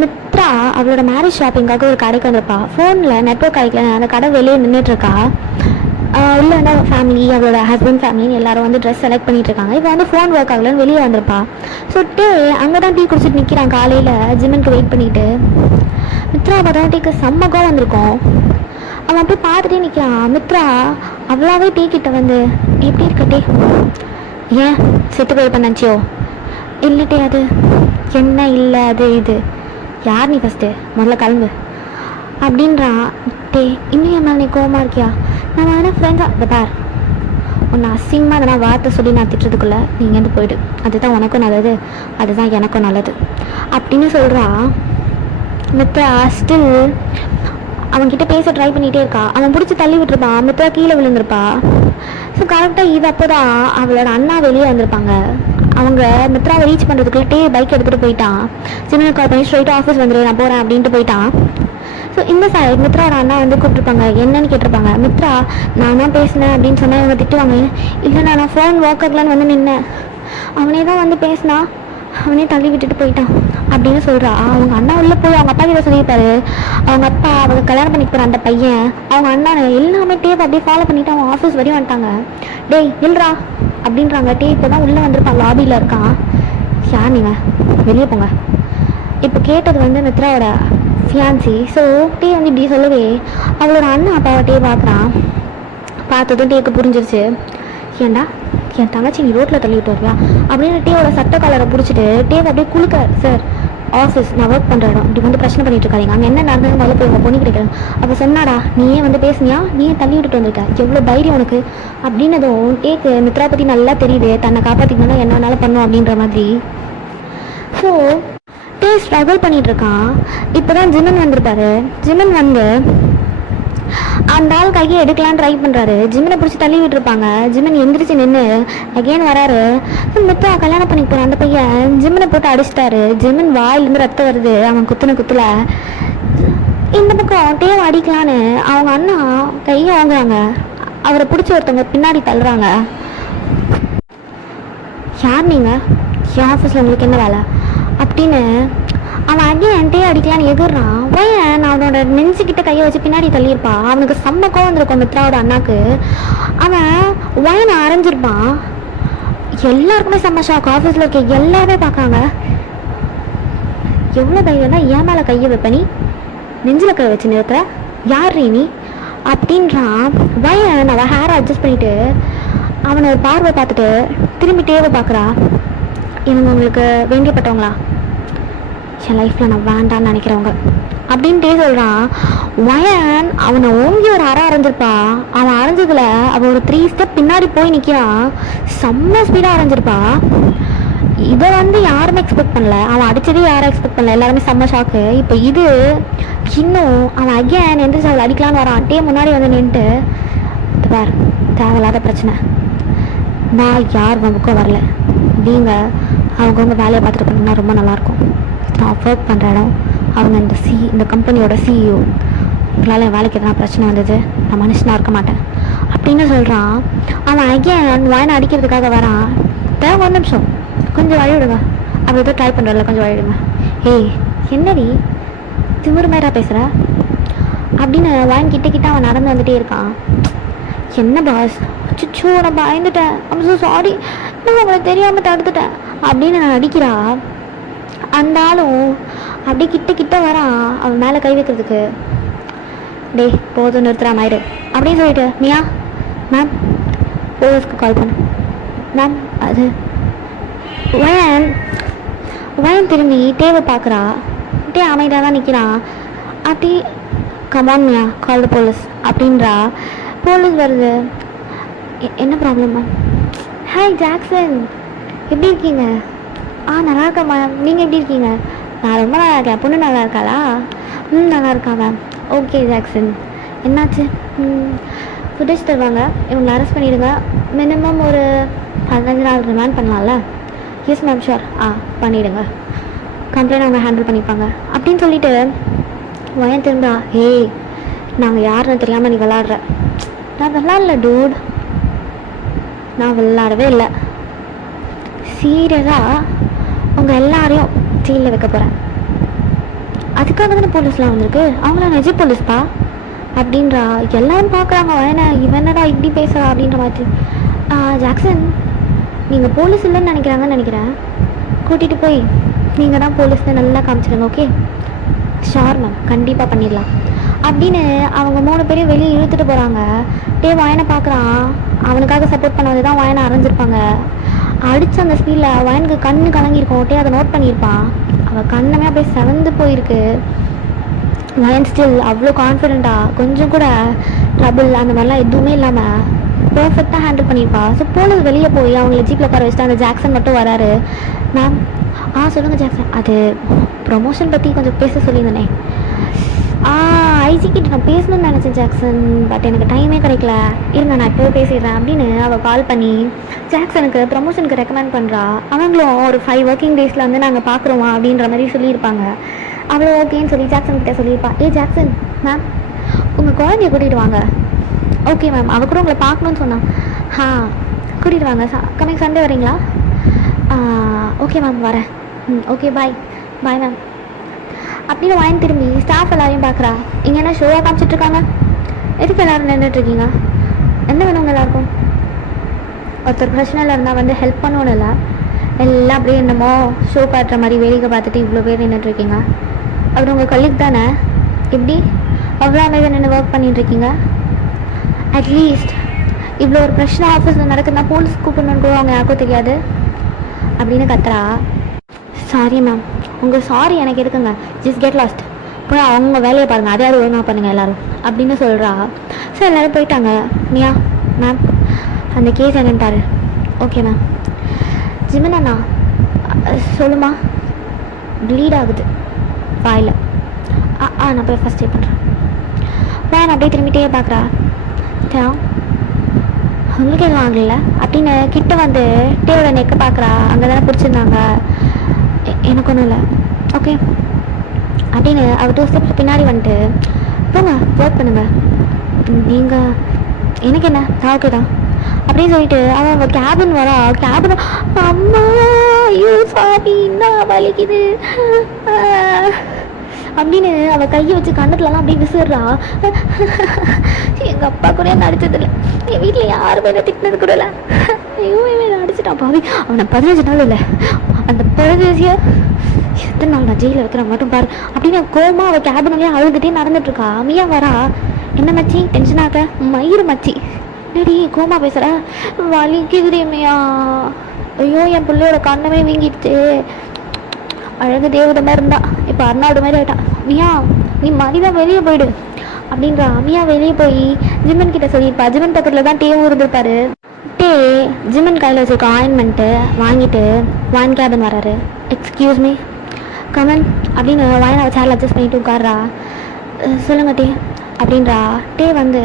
மித்ரா அவளோட மேரேஜ் ஷாப்பிங்காக ஒரு கடைக்கு வந்திருப்பா. ஃபோனில் நெட்வொர்க் கிடைக்கல, அந்த கடை வெளியே நின்றுட்டுருக்கா. உள்ள வந்து ஃபேமிலி, அவளோட ஹஸ்பண்ட் ஃபேமிலின்னு எல்லாரும் வந்து ட்ரெஸ் செலக்ட் பண்ணிட்டு இருக்காங்க. இப்போ வந்து ஃபோன் ஒர்க் ஆகலன்னு வெளியே வந்திருப்பா. ஸோ அங்கே தான் டீ குடிச்சிட்டு நிற்கிறான் காலையில் ஜிம்மனுக்கு வெயிட் பண்ணிட்டு. மித்ரா பார்த்தா டீக்கு செம்மகம் வந்திருக்கோம். அவன் அப்படியே பார்த்துட்டே நிற்கிறான். மித்ரா அவ்வளோவே டீ கிட்ட வந்து எப்படி இருக்கட்டே, ஏன் செத்து போய் பண்ணாச்சியோ? இல்லட்டே அது என்ன இல்லை அது இது, யார் நீ ஃபஸ்ட்டு முதல்ல கிளம்பு அப்படின்றான். டே இன்னும் என் மேலே நீ கோவமாக இருக்கியா? நான் வேணா ஃப்ரெண்ட்ஸாக இந்த பார், உன்னை அசிங்கமாக அதெல்லாம் வார்த்தை சொல்லி நான் திட்டுறதுக்குள்ளே நீ இங்கேருந்து போயிடு. அதுதான் உனக்கும் நல்லது, அதுதான் எனக்கும் நல்லது அப்படின்னு சொல்கிறான். மித்ரா ஸ்டில் அவன்கிட்ட பேச ட்ரை பண்ணிகிட்டே இருக்கா. அவன் பிடிச்சி தள்ளி விட்டுருப்பான். மித்ரா கீழே விழுந்திருப்பா. ஸோ கரெக்டாக இது அப்போ தான் அவளோட அண்ணா வெளியே வந்திருப்பாங்க. அவங்க மித்ராவை ரீச் பண்ணுறதுக்குள்ளே பைக் எடுத்துகிட்டு போயிட்டான். சின்ன கால் பண்ணி ஸ்ட்ரைட்டாக ஆஃபீஸ் வந்துடு நான் போகிறேன் அப்படின்ட்டு போயிட்டான். ஸோ இந்த சைடு மித்ராவோட அண்ணா வந்து கூப்பிட்டுருப்பாங்க. என்னன்னு கேட்டிருப்பாங்க. மித்ரா நான் தான் பேசினேன் அப்படின்னு சொன்னால் இவங்க திட்டுவாங்க. இல்லை நான் ஃபோன் ஒர்க் ஆகலான்னு வந்து நின்னேன், அவனே தான் வந்து பேசினா, அவனே தள்ளி விட்டுட்டு போயிட்டான் அப்படின்னு சொல்கிறா. அவங்க அண்ணா உள்ளே போய் அவங்க அப்பா கிட்ட சொல்லியிருப்பாரு. அவங்க அப்பா அவங்க கல்யாணம் பண்ணிட்டு போகிற அந்த பையன் அவங்க அண்ணா எல்லாமே டேப் அப்படியே ஃபாலோ பண்ணிவிட்டு அவங்க ஆஃபீஸ் வரையும் வந்துட்டாங்க. டேய் இல்லைடா அப்படின்றாங்க. டே இப்போ தான் உள்ளே வந்திருப்பான், லாபியில் இருக்கான். யார் நீங்கள், வெளியே போங்க. இப்போ கேட்டது வந்து மித்ராவோட ஃபியான்சி. ஸோ டே வந்து இப்படி சொல்லவே அவளோட அண்ணன் அப்பாவை டே பார்க்குறான். பார்த்ததும் டேக்கு புரிஞ்சிருச்சு. ஏண்டா என் தங்கச்சி நீ ரோட்டில் தள்ளி விட்டு வருவியா அப்படின்னு டேவோட சட்ட காலரை பிடிச்சிட்டு டேவை அப்படியே குளுக்கிறார். சார் ஆஃபீஸ் நான் ஒர்க் பண்ணுற இடம், இப்படி வந்து பிரச்சனை பண்ணிட்டு இருக்காங்க, அங்கே என்ன நடந்தது முதல்ல போய் உங்கள் பொண்ணு கிடைக்கிறேன். அப்போ சொன்னாடா நீயே வந்து பேசுனியா, நீயே தள்ளி விட்டுட்டு வந்துருக்க, எவ்வளோ தைரியம் உனக்கு அப்படின்னதும் டேக்கு மித்ரா பற்றி நல்லா தெரியுது. தன்னை காப்பாற்றிக்கணும்னா என்ன வேணாலும் பண்ணும் அப்படின்ற மாதிரி. ஸோ டே ஸ்ட்ரகிள் பண்ணிட்டு இருக்கான். இப்போ தான் ஜிம்மன் வந்திருப்பாரு. ஜிம்மன் வந்து அந்த ஆள் கையை எடுக்கலான்னு ட்ரை பண்ணுறாரு. ஜிம்மனை பிடிச்சி தள்ளி விட்டுருப்பாங்க. ஜிம்மன் எந்திரிச்சு நின்று அகெயின் வராரு. மித்ரா கல்யாணம் பண்ணி போகிறான் அந்த பையன் ஜிம்மனை போட்டு அடிச்சிட்டாரு. ஜிம்மன் வாயிலேருந்து ரத்தம் வருது அவன் குத்துல. இந்த பக்கம் டேவை அடிக்கலான்னு அவங்க அண்ணா கையை வாங்குறாங்க. அவரை பிடிச்சி ஒருத்தவங்க பின்னாடி தள்ளுறாங்க. யார் நீங்கள், என் ஆஃபீஸில் உங்களுக்கு என்ன வேலை அப்படின்னு அவன் அகேன் டே அடிக்கலான்னு எதிர்றான். பையன் அவனோட நெஞ்சுக்கிட்ட கையை வச்சு பின்னாடி தள்ளியிருப்பான். அவனுக்கு செம்ம கோவம் வந்திருக்கும் மித்ராவோட அண்ணாக்கு. அவன் வயனை அரைஞ்சிருப்பான். எல்லாருக்குமே செம்ம ஷாக். ஆஃபீஸில் இருக்க எல்லாருமே பார்க்காங்க. எவ்வளோ தைரியம்னா என் மேலே கையை வைப்ப, நீ நெஞ்சில் கை வச்சு நிறுத்துற, யார் நீ அப்படின்றான். வயன் அவன் ஹேரை அட்ஜஸ்ட் பண்ணிவிட்டு அவனை ஒரு பார்வை பார்த்துட்டு திரும்பி டேவை பார்க்குறா. இவங்க உங்களுக்கு வேண்டியப்பட்டவங்களா, என் லைஃப்பில் நான் வேண்டான்னு நினைக்கிறவங்க அப்படின்ட்டே சொல்கிறான். வயன் அவனை ஓங்கி ஒரு அரை அரைஞ்சிருப்பா. அவன் அரைஞ்சதில் அவன் ஒரு 3 ஸ்டெப் பின்னாடி போய் நிற்கிறான். செம்ம ஸ்பீடாக அரைஞ்சிருப்பா. இதை வந்து யாருமே எக்ஸ்பெக்ட் பண்ணல. அவன் அடித்ததே யாரும் எக்ஸ்பெக்ட் பண்ணல. எல்லாருமே செம்ம ஷாக்கு. இப்போ இது இன்னும் அவன் அகேன் எந்திரிச்சு அவளை அடிக்கலான்னு வரான். டே முன்னாடி வந்து நின்றுட்டு பார், தேவையில்லாத பிரச்சனை, நான் யார் வம்புக்கும் வரல, நீங்கள் அவங்க வேலையை பார்த்துட்டு பண்ணிங்கன்னா ரொம்ப நல்லாயிருக்கும். நான் ஒர்க் பண்ணுற இடம், அவங்க இந்த கம்பெனியோட சிஇஓ, உங்களால் என் வேலைக்கு எதனா பிரச்சனை வந்தது நான் மனுஷனாக இருக்க மாட்டேன் அப்படின்னு சொல்கிறான். அவன் அகேன் வயனை அடிக்கிறதுக்காக வரான். ஒரு நிமிஷம் கொஞ்சம் வழி விடுங்க, அப்படி ஏதோ ட்ரை பண்ணுறல கொஞ்சம் வழி விடுங்க. ஏய் என்னடி திமிரு மேரா பேசுகிற அப்படின்னு வயன் கிட்ட அவன் நடந்து வந்துகிட்டே இருக்கான். என்ன பாஸ், அச்சோ நான் பயந்துட்டேன், ஐம் ஸோ சாரி, நான் அவளை தெரியாமல் தடுத்துட்டேன் அப்படின்னு நான் அடிக்கிறா. அந்த ஆளும் அப்படியே கிட்ட வரான் அவன் மேலே கை வைக்கிறதுக்கு. டே போதும் நிறுத்துறா மாயிடு அப்படின்னு சொல்லிட்டு, மியா மேம் போலீஸ்க்கு கால் பண்ணு மேம். அது வயன் திரும்பி டேவை பார்க்குறா. டே அமைதியாக தான் நிற்கிறான். அப்படி come on Mia call the police அப்படின்றா. போலீஸ் வருது. என்ன ப்ராப்ளம் மேம்? ஹாய் ஜாக்சன், எப்படி இருக்கீங்க? நல்லா இருக்கேன் மேம், நீங்கள் எப்படி இருக்கீங்க? நான் ரொம்ப நல்லா இருக்கேன். பொண்ணு நல்லா இருக்காளா? நல்லா இருக்கா மேம். ஓகே ஜாக்சன், என்னாச்சு? ஃபுட்டேஜ் தருவாங்க, இவங்களை அரெஸ்ட் பண்ணிவிடுங்க. மினிமம் ஒரு 15 நாள் ரிமாண்ட் பண்ணலாம்ல? Yes ma'am sure. பண்ணிவிடுங்க, கம்ப்ளைண்ட் அவங்க ஹேண்டில் பண்ணிப்பாங்க அப்படின்னு சொல்லிட்டு வயன் திரும்பா. ஏய் நாங்கள் யாருன்னு தெரியாமல் நீ விளாட்ற, நான் விளாட்ல டூட், நான் விளாடவே இல்லை. சீரியஸாக உங்கள் எல்லாரையும் ஜெயிலில் வைக்க போகிறேன். அதுக்காக தானே போலீஸ்லாம் வந்திருக்கு. அவங்களாம் நிஜ போலீஸ்ப்பா அப்படின்றா. எல்லாரும் பார்க்குறாங்க வேணா இவனடா இப்படி பேசுகிறா அப்படின்ற மாதிரி. ஜாக்சன், நீங்கள் போலீஸ் இல்லைன்னு நினைக்கிறேன். கூட்டிகிட்டு போய் நீங்கள் தான் போலீஸ்னு நல்லா காமிச்சிடுங்க. ஓகே? ஷார் மேம், கண்டிப்பாக பண்ணிடலாம் அப்படின்னு அவங்க 3 பேரையும் வெளியே இழுத்துட்டு போகிறாங்க. வாயனை பார்க்குறான். அவனுக்காக சப்போர்ட் பண்ண வந்து தான் வாயனை அரைஞ்சிருப்பாங்க. அடித்த அந்த ஸ்பீடில் வாயனுக்கு கண்ணு கலங்கியிருக்கும். அதை நோட் பண்ணியிருப்பான். அவள் கண்ணமே அப்படியே செவந்து போயிருக்கு. வயன் ஸ்டில் அவ்வளோ கான்ஃபிடெண்ட்டாக, கொஞ்சம் கூட ட்ரபிள் அந்த மாதிரிலாம் எதுவுமே இல்லாமல் பர்ஃபெக்டாக ஹேண்டில் பண்ணியிருப்பா. ஸோ போலீஸ் வெளியே போய் அவங்கள ஜீப்பில் உட்கார வச்சுட்டு அந்த ஜாக்சன் மட்டும் வராரு. மேம், சொல்லுங்கள் ஜாக்சன், அது ப்ரொமோஷன் பற்றி கொஞ்சம் பேச சொல்லியிருந்தேனே. ஐஜி கிட்ட நான் பேசணும்னு நினச்சேன் ஜாக்சன், பட் எனக்கு டைமே கிடைக்கல. இருங்க நான் இப்போ பேசிடுறேன் அப்படின்னு அவள் கால் பண்ணி ஜாக்சனுக்கு ப்ரமோஷனுக்கு ரெக்கமெண்ட் பண்ணுறா. அவங்களும் ஒரு 5 ஒர்க்கிங் டேஸில் வந்து நாங்கள் பார்க்குறோமா அப்படின்ற மாதிரி சொல்லியிருப்பாங்க. அவ்வளோ ஓகேன்னு சொல்லி ஜாக்சன் கிட்டே சொல்லியிருப்பா. ஜாக்சன் மேம், உங்கள் குழந்தைய கூட்டிகிட்டு வாங்க. ஓகே மேம், அவள் கூட உங்களை பார்க்கணுன்னு சொன்னான். கூட்டிகிட்டு வாங்க. கமிங் சண்டே வரீங்களா? ஓகே மேம், வரேன். ஓகே, பாய் மேம் அப்படின்னு வாங்கி திரும்பி ஸ்டாஃப் எல்லாரையும் பார்க்குறா. இங்கே என்ன ஷோவாக காமிச்சிட்ருக்காங்க? எதுக்கு எல்லோரும் நின்றுட்டுருக்கீங்க? என்ன வேணுங்க எல்லாருக்கும்? ஒருத்தர் பிரச்சனையில் இருந்தால் வந்து ஹெல்ப் பண்ணணும் இல்லை, எல்லாம் அப்படியே என்னமோ ஷோ காட்டுற மாதிரி வேடிக்கை பார்த்துட்டு இவ்வளோ பேர் நின்றுட்டுருக்கீங்க. அப்படி உங்கள் கலீக் தானே, எப்படி அவ்வளோ அமைதியாக நின்று ஒர்க் பண்ணிகிட்ருக்கீங்க? அட்லீஸ்ட் இவ்வளோ ஒரு பிரச்சனை ஆஃபீஸில் நடக்குதுன்னா போலீஸ் கூப்பிடணுன்னு கூட அவங்க யாருக்கும் தெரியாது அப்படின்னு கத்துறா. சாரி மேம், உங்கள் சாரி எனக்கு இருக்குங்க, ஜஸ்ட் கெட் லாஸ்ட், போய் அவங்க வேலையை பாருங்கள், அதையாவது ஒழுங்காக பண்ணுங்கள் எல்லோரும் அப்படின்னு சொல்கிறா. ஸோ எல்லோரும் போயிட்டாங்க. மியா மேம், அந்த கேஸ் என்னன்னு பாரு. Okay ma'am. ஜிமினா, சொல்லுமா. ப்ளீட் ஆகுது வாயில். நான் போய் ஃபஸ்ட் ஸ்டே பண்ணுறேன். மேம் அப்படியே திரும்பிட்டே பார்க்குறா. உங்களுக்கு எதுவும் ஆகல அப்படின்னு கிட்ட வந்து டேவோட நெக்கை பார்க்குறா. அங்கே தானே பிடிச்சிருந்தாங்க. எனக்கு ஒன்றும் இல்லை, ஓகே அப்படின்னு அவர் 2 ஸ்டெப்ஸ் பின்னாடி வந்துட்டு போங்க ஒர்க் பண்ணுங்க. நீங்கள் எனக்கு என்ன, ஓகே தான் அப்படின்னு சொல்லிட்டு அவள் கேபின் வரா. கேபின் அம்மா ஐயோ சாரி என்ன வலிக்குது அப்படின்னு அவள் கையை வச்சு கண்ணத்துலலாம் அப்படியே விசிறா. எங்கள் அப்பா கூட நடிச்சதில்லை, என் வீட்டில் யாருமே என்ன திட்டினது கூட இல்லை. ஐயோ இவன் நடிச்சிட்டான் பாவி. அவனை 15 நாள் இல்லை, அந்த 15 எத்தனை நாள் நான் ஜெயிலில் வைக்கிறேன் மட்டும் பாரு அப்படின்னு கோமா அவள் கேபின்லேயே அழுதுகிட்டே நடந்துட்டுருக்கா. மியா வரா. என்ன மச்சி டென்ஷன் ஆக? மயிறு மச்சி என்னடி கோமா பேசுகிற? வலிக்குதுடி மியா. ஐயோ என் பிள்ளையோட கண்ணமே வீங்கிடுச்சு. அழகு தேவதை மாதிரி இருந்தா, இப்போ அர்னால்டு மாதிரி ஆகிட்டான். மியா நீ மாதிரிதான் வெளியே போயிடு அப்படின்றா. மியா வெளியே போய் ஜிம்மன் கிட்ட சொல்லியிருப்பா. ஜிம்மன் பக்கத்தில் தான் டேவும் இருந்திருப்பாரு. ஜிம்மன் கையில் வச்சுருக்க ஆயின்மெண்ட்டு வாங்கிட்டு வான் கேபின் வராரு. எக்ஸ்கியூஸ் மீ கமன் அப்படின்னு வாயினை சேரில் அட்ஜஸ்ட் பண்ணிட்டு உட்கார்றா. சொல்லுங்க டே அப்படின்றா. வந்து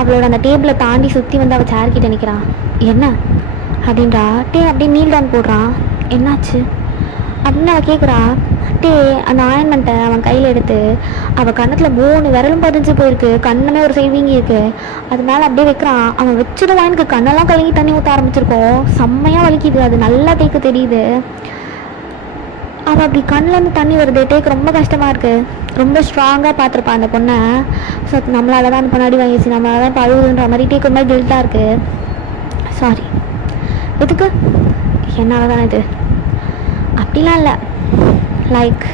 அவளோட அந்த டேபிளை தாண்டி சுற்றி வந்து அவள் சேர் கிட்ட நிற்கிறான். என்ன அப்படின்றா. அப்படியே நீல் டவுன் போடுறான். என்னாச்சு அப்படின்னு அவள் கேட்குறா. அந்த ஆயின்மெண்ட்டை அவன் கையில் எடுத்து அவள் கண்ணத்தில் 3 விரலும் பதிஞ்சு போயிருக்கு. கண்ணமே ஒரு சைடு வீங்கி இருக்கு. அது மேலே அப்படியே வைக்கிறான். அவன் வச்சிருவான். எனக்கு கண்ணெல்லாம் கலங்கி தண்ணி ஊற்ற ஆரம்பிச்சிருக்கோம். செம்மையாக வலிக்குது. அது நல்லா டேக்கு தெரியுது. அவள் அப்படி கண்ணிலேருந்து தண்ணி வருது. டேக்கு ரொம்ப கஷ்டமாக இருக்குது. ரொம்ப ஸ்ட்ராங்காக பார்த்துருப்பான் அந்த பொண்ணை. ஸோ நம்மளால தான் அந்த பொண்ணாடி வாங்கிடுச்சு, நம்மளால தான் இப்போ அழுகுதுன்ற மாதிரி டேக்கு ஒரு மாதிரி கில்ட்டாக இருக்குது. சாரி. எதுக்கு? என்னால் தானே இது. அப்படிலாம் இல்லை, like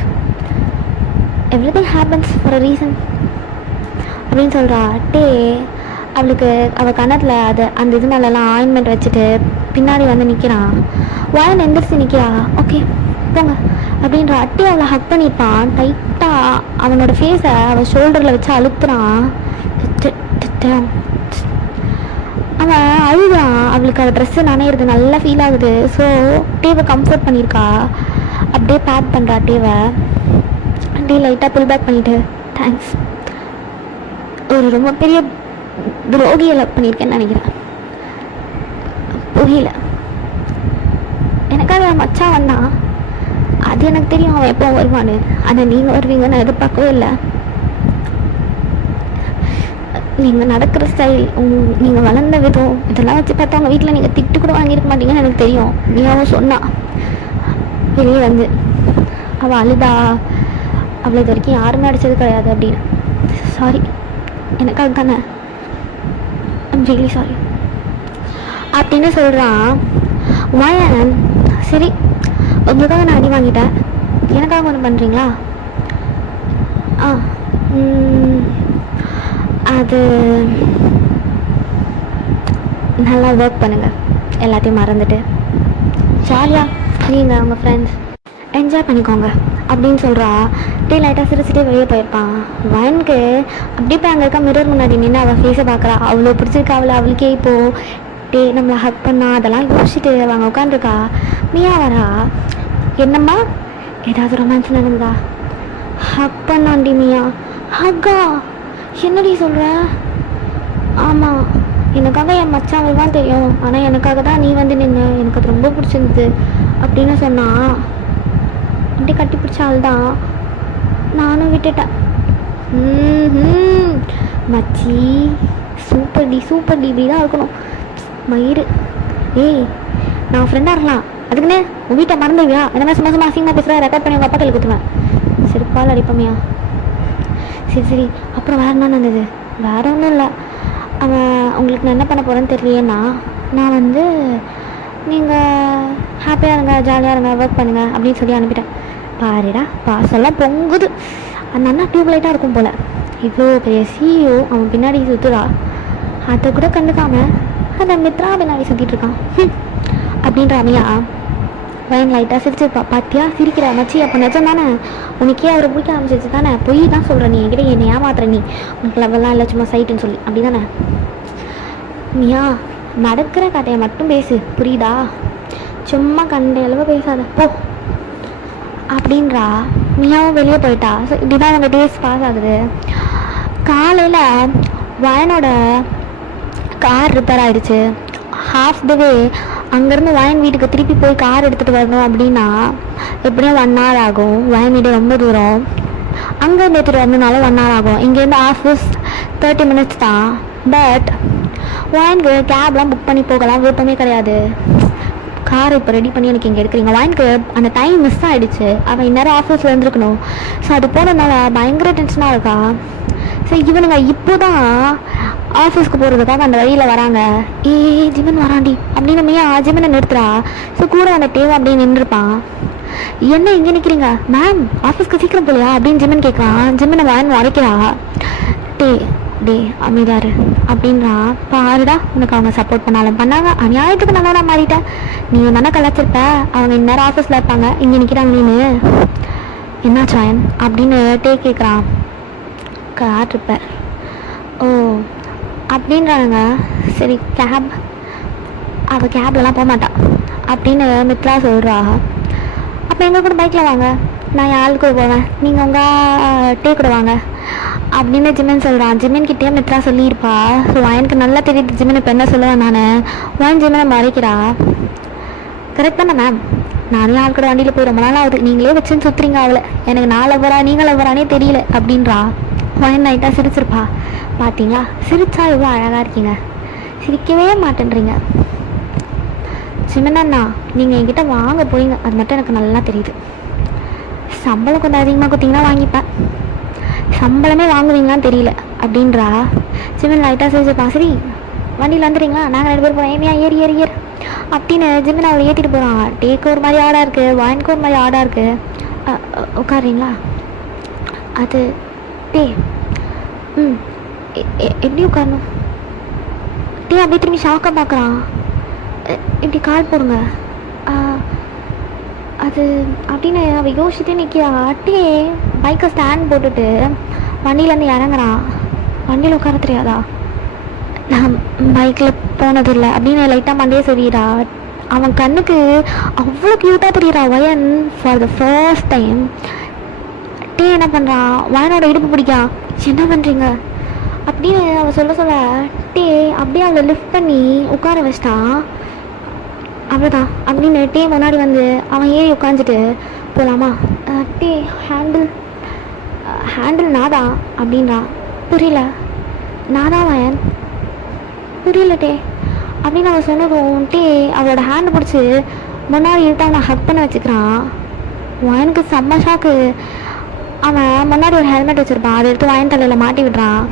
everything happens for a reason அப்படின்னு சொல்கிறா. அவளுக்கு அவள் கண்ணத்தில் அந்த இது மேலெல்லாம் ஆயின்மெண்ட் வச்சுட்டு பின்னாடி வந்து நிற்கிறான். வாயன் எந்திரிச்சு நிற்கிறா. ஓகே போங்க அப்படின்ற. அவளை ஹக் பண்ணியிருப்பான். டைட்டாக அவனோட ஃபேஸை அவள் ஷோல்டரில் வச்சு அழுத்துறான். அவன் அழுகிறான். அவளுக்கு அவள் ட்ரெஸ்ஸு நனையிறது நல்லா ஃபீல் ஆகுது. ஸோ டேவை கம்ஃபர்ட் பண்ணியிருக்கா. அப்படியே பேக் பண்ணுறா டேவை. லைட்டாக புல் பேக் பண்ணிவிட்டு தேங்க்ஸ், ஒரு ரொம்ப பெரிய துரோகியை லவ் பண்ணியிருக்கேன்னு நினைக்கிறேன். புரியல, எனக்காக மச்சான் வந்தான். அது எனக்கு தெரியும் அவன் எப்போ வருவான்னு. அதை நீங்கள் வருவீங்கன்னு எதிர்பார்க்கவே இல்லை. நீங்கள் நடக்கிற ஸ்டைல், நீங்கள் வளர்ந்த விதம், இதெல்லாம் வச்சு பார்த்தா உங்கள் வீட்டில் நீங்கள் திட்டு கூட வாங்கியிருக்க மாட்டீங்கன்னு எனக்கு தெரியும். நீயாவும் சொன்னா வெளியே வந்து அவள் அழுதா, அவளை இது வரைக்கும் யாருமே அடித்தது கிடையாது அப்படின்னு. சாரி, எனக்காக தானே, ஐம் ரியலி சாரி அப்படின்னு சொல்கிறான். வயன், சரி உங்களுக்காக நான் அடி வாங்கிட்டேன், எனக்காக ஒன்று பண்ணுறீங்களா? அது நல்லா ஒர்க் பண்ணுங்கள், எல்லாத்தையும் மறந்துட்டு ஜாலியாக நீங்கள் உங்கள் ஃப்ரெண்ட்ஸ் என்ஜாய் பண்ணிக்கோங்க அப்படின்னு சொல்கிறா. டே லைட்டாக சிரிச்சுட்டே வெளியே போயிருப்பான். வயனுக்கு அப்படியே போய் அங்கே இருக்க மிரர் முன்னாடி நின்று அவள் ஃபேஸை பார்க்குறா. அவ்வளோ பிடிச்சிருக்கா அவளுக்கே இப்போது. டே நம்மளை ஹக் பண்ணா அதெல்லாம் யோசிச்சுட்டு அவங்க உட்காந்துருக்கா. மியா வரா. என்னம்மா, ஏதாவது ரொமான்ஸ் நடந்ததா? ஹக் பண்ணாண்டி மியா. ஹக்கா? என்னடி சொல்கிற? ஆமாம், எனக்காக என் மச்சான் தான் தெரியும், ஆனால் எனக்காக தான் நீ வந்து நின்று, எனக்கு அது ரொம்ப பிடிச்சிருந்தது அப்படின்னு சொன்னான். அப்படி கட்டி பிடிச்சால் தான் நானும் விட்டுட்டேன். மச்சி சூப்பர் டி இப்படி தான் இருக்கணும் மயிறு. ஏய், நான் ஃப்ரெண்டாக இருக்கலாம், அதுக்குன்னு உன் வீட்டை மறந்துவியா? எதனா சும்மா அசிங்கமாக பேசுகிறேன், ரெக்கார்ட் பண்ணி உங்கள் அப்பா கையில் கொடுத்துருவேன், செருப்பால் அடிப்பமையா? சரி அப்புறம் வேறு என்ன நடந்தது? வேறு ஒன்றும் இல்லை. அவன் உங்களுக்கு நான் என்ன பண்ண போகிறேன்னு தெரியலையேண்ணா, நான் வந்து நீங்கள் ஹாப்பியாக இருங்க, ஜாலியாக இருங்க, ஒர்க் பண்ணுங்கள் அப்படின்னு சொல்லி அனுப்பிட்டேன். பாருடா, பாசெல்லாம் பொங்குது. அந்த அண்ணா டியூப்லைட்டாக இருக்கும் போல். இவ்வளோ பெரிய சிஇஓ அவன் பின்னாடி சுற்றுறா, அதை கூட கண்டுக்காம அந்த மித்ரா பின்னாடி சுற்றிட்டு இருக்கான் அப்படின்ற அம்மையா. வயன் லைட்டாக சிரிச்சிருப்பா. பார்த்தியா சிரிக்கிற மச்சி, அப்போ நிஜம் தானே, உனக்கே அவரை பிடிக்க ஆரம்பிச்சிச்சு தானே? பொய் தான் சொல்கிற நீ, என்கிட்ட என்னை ஏமாத்துற நீ, உனக்கு லெவல்லாம் இல்லை சும்மா சைட்டுன்னு சொல்லி, அப்படி தானே? மியா, நடக்கிற கதையை மட்டும் பேசு, புரியுதா? சும்மா கண்ட அளவு பேசாத போ அப்படின்றா. மியாவும் வெளியே போயிட்டா. ஸோ இப்படிதான் அவங்க டேஸ் பாஸ் ஆகுது. காலையில் வயனோட கார் ரிப்பேர் ஆகிடுச்சு. ஹாஃப் த வே அங்கேருந்து வயன் வீட்டுக்கு திருப்பி போய் கார் எடுத்துகிட்டு வரணும் அப்படின்னா எப்படியும் 1 hour ஆகும். வயன் வீடு ரொம்ப தூரம், அங்கேருந்து எடுத்துகிட்டு வரணுனாலும் 1 hour ஆகும். இங்கேருந்து ஆஃபீஸ் 30 minutes தான். பட் வயனுக்கு கேப்லாம் புக் பண்ணி போகலாம் விருப்பமே கிடையாது. கார் இப்போ ரெடி பண்ணி எனக்கு இங்கே எடுக்கிறீங்க. வயனுக்கு அந்த டைம் மிஸ் ஆகிடுச்சு, அவன் இந்நேரம் ஆஃபீஸில் இருந்துருக்கணும். ஸோ அது போனதுனால பயங்கர டென்ஷனாக இருக்கா. ஸோ இவனுங்க இப்போ தான் ஆஃபீஸ்க்கு போகிறதுக்காக அந்த வழியில் வராங்க. ஜிமன் வராண்டி அப்படின்னு மையா ஜிமனை நிறுத்துறா. ஸோ கூட அந்த டேவ் அப்படியே நின்றுருப்பான். என்ன இங்கே நிற்கிறீங்க மேம், ஆஃபீஸ்க்கு சீக்கிரம் போலையா அப்படின்னு ஜிமன் கேட்குறான். ஜிமனை வயன் உரைக்கிறா. டே அமைதாரு அப்படின்றா. பாருடா, உனக்கு அவங்க சப்போர்ட் பண்ணாலும் பண்ணாங்க, அநியாயத்துக்கு நல்லா நான் மாறிட்டேன். நீ தானே கலாச்சிருப்ப, அவங்க இந்நேரம் ஆஃபீஸில் இருப்பாங்க, இங்கே நிற்கிறாங்க நீனு. என்னாச்சு வயன் அப்படின்னு டே கேட்குறான். Car repair. ஓ அப்படின்றாங்க. சரி கேப், அவள் கேப்லலாம் போக மாட்டான் அப்படின்னு மித்ரா சொல்கிறா. அப்போ எங்கள் கூட பைக்கில் வாங்க, நான் என் ஆள் கூட போவேன், நீங்கள் உங்கள் டே கூட வாங்க அப்படின்னு ஜிமன் சொல்கிறான். ஜிமன் கிட்டே மித்ரா சொல்லியிருப்பா. ஸோ வயனுக்கு நல்லா தெரியுது ஜிமன் இப்போ என்ன சொல்லுவேன் நான். வயன் ஜிமனை மறைக்கிறா. கரெக்ட் தானே மேம், நானே ஆள் கூட வண்டியில் போய் ரொம்ப நாள் ஆகுது, நீங்களே வச்சுன்னு சுற்றுறீங்க அவளை, எனக்கு நான் லவ்வரா நீங்கள் லவ்வரானே தெரியல அப்படின்றா. வயன் நைட்டாக சிரிச்சிருப்பா. பார்த்தீங்களா சிரிச்சா எவ்வளோ அழகாக இருக்கீங்க, சிரிக்கவே மாட்டேன்றீங்க. சிமனண்ணா நீங்கள் என்கிட்ட வாங்க போயிங்க, அது மட்டும் எனக்கு நல்லா தெரியுது. சம்பளம் கொஞ்சம் அதிகமாக கொடுத்தீங்கன்னா வாங்கிப்பேன், சம்பளமே வாங்குவீங்களான்னு தெரியல அப்படின்றா. சிமன் லைட்டாக சிரிச்சிருப்பான். சரி வண்டியில் வந்துடுறீங்களா, நாங்கள் 2 பேர் போகிறோம், ஏமியா ஏறி ஏறி ஏறு அப்படின்னு ஜிமன் அவளை ஏற்றிட்டு போகிறான். டேக்கு ஒரு மாதிரி ஆடாக இருக்குது, வாயினுக்கு ஒரு மாதிரி ஆடாக இருக்குது. உட்காருறீங்களா? அது டே எப்படி உட்காரணும்? டே அப்படியே திரும்பி ஷாக்காக பார்க்குறான். இப்படி கால் போடுங்க அது அப்படின்னு அவள் யோசிச்சுட்டே நிற்கிறா. டே பைக்கை ஸ்டாண்ட் போட்டுட்டு வண்டியிலேருந்து இறங்குறான். வண்டியில் உட்கார தெரியாதா? நான் பைக்கில் போனதில்லை அப்படின்னு லைட்டாக மண்டையே சொல்லிடுறா. அவன் கண்ணுக்கு அவ்வளோ க்யூட்டாக தெரியுறா வயன் ஃபார் த ஃபர்ஸ்ட் டைம். டே என்ன பண்ணுறான், வயனோட இடுப்பு பிடிக்கா. என்ன பண்ணுறீங்க அப்படின்னு அவள் சொல்ல டே அப்படியே அவளை லிஃப்ட் பண்ணி உட்கார வச்சிட்டான். அவ்வளோதான் அப்படின்னு டே முன்னாடி வந்து அவன் ஏறி உட்காந்துட்டு போகலாமா? டே ஹேண்டில் நாதா அப்படின்றா. புரியல. நான் தான் வயன். புரியல டே அப்படின்னு அவன் சொன்னதும் டே அவளோட ஹேண்ட் பிடிச்சி முன்னாடி இருக்க அவனை ஹக் பண்ண வச்சுக்கிறான். வயனுக்கு செம்ம ஷாக்கு. அவன் முன்னாடி ஒரு ஹெல்மெட் வச்சுருப்பான், அதை எடுத்து வயன் தலையில் மாட்டி விடுறான்.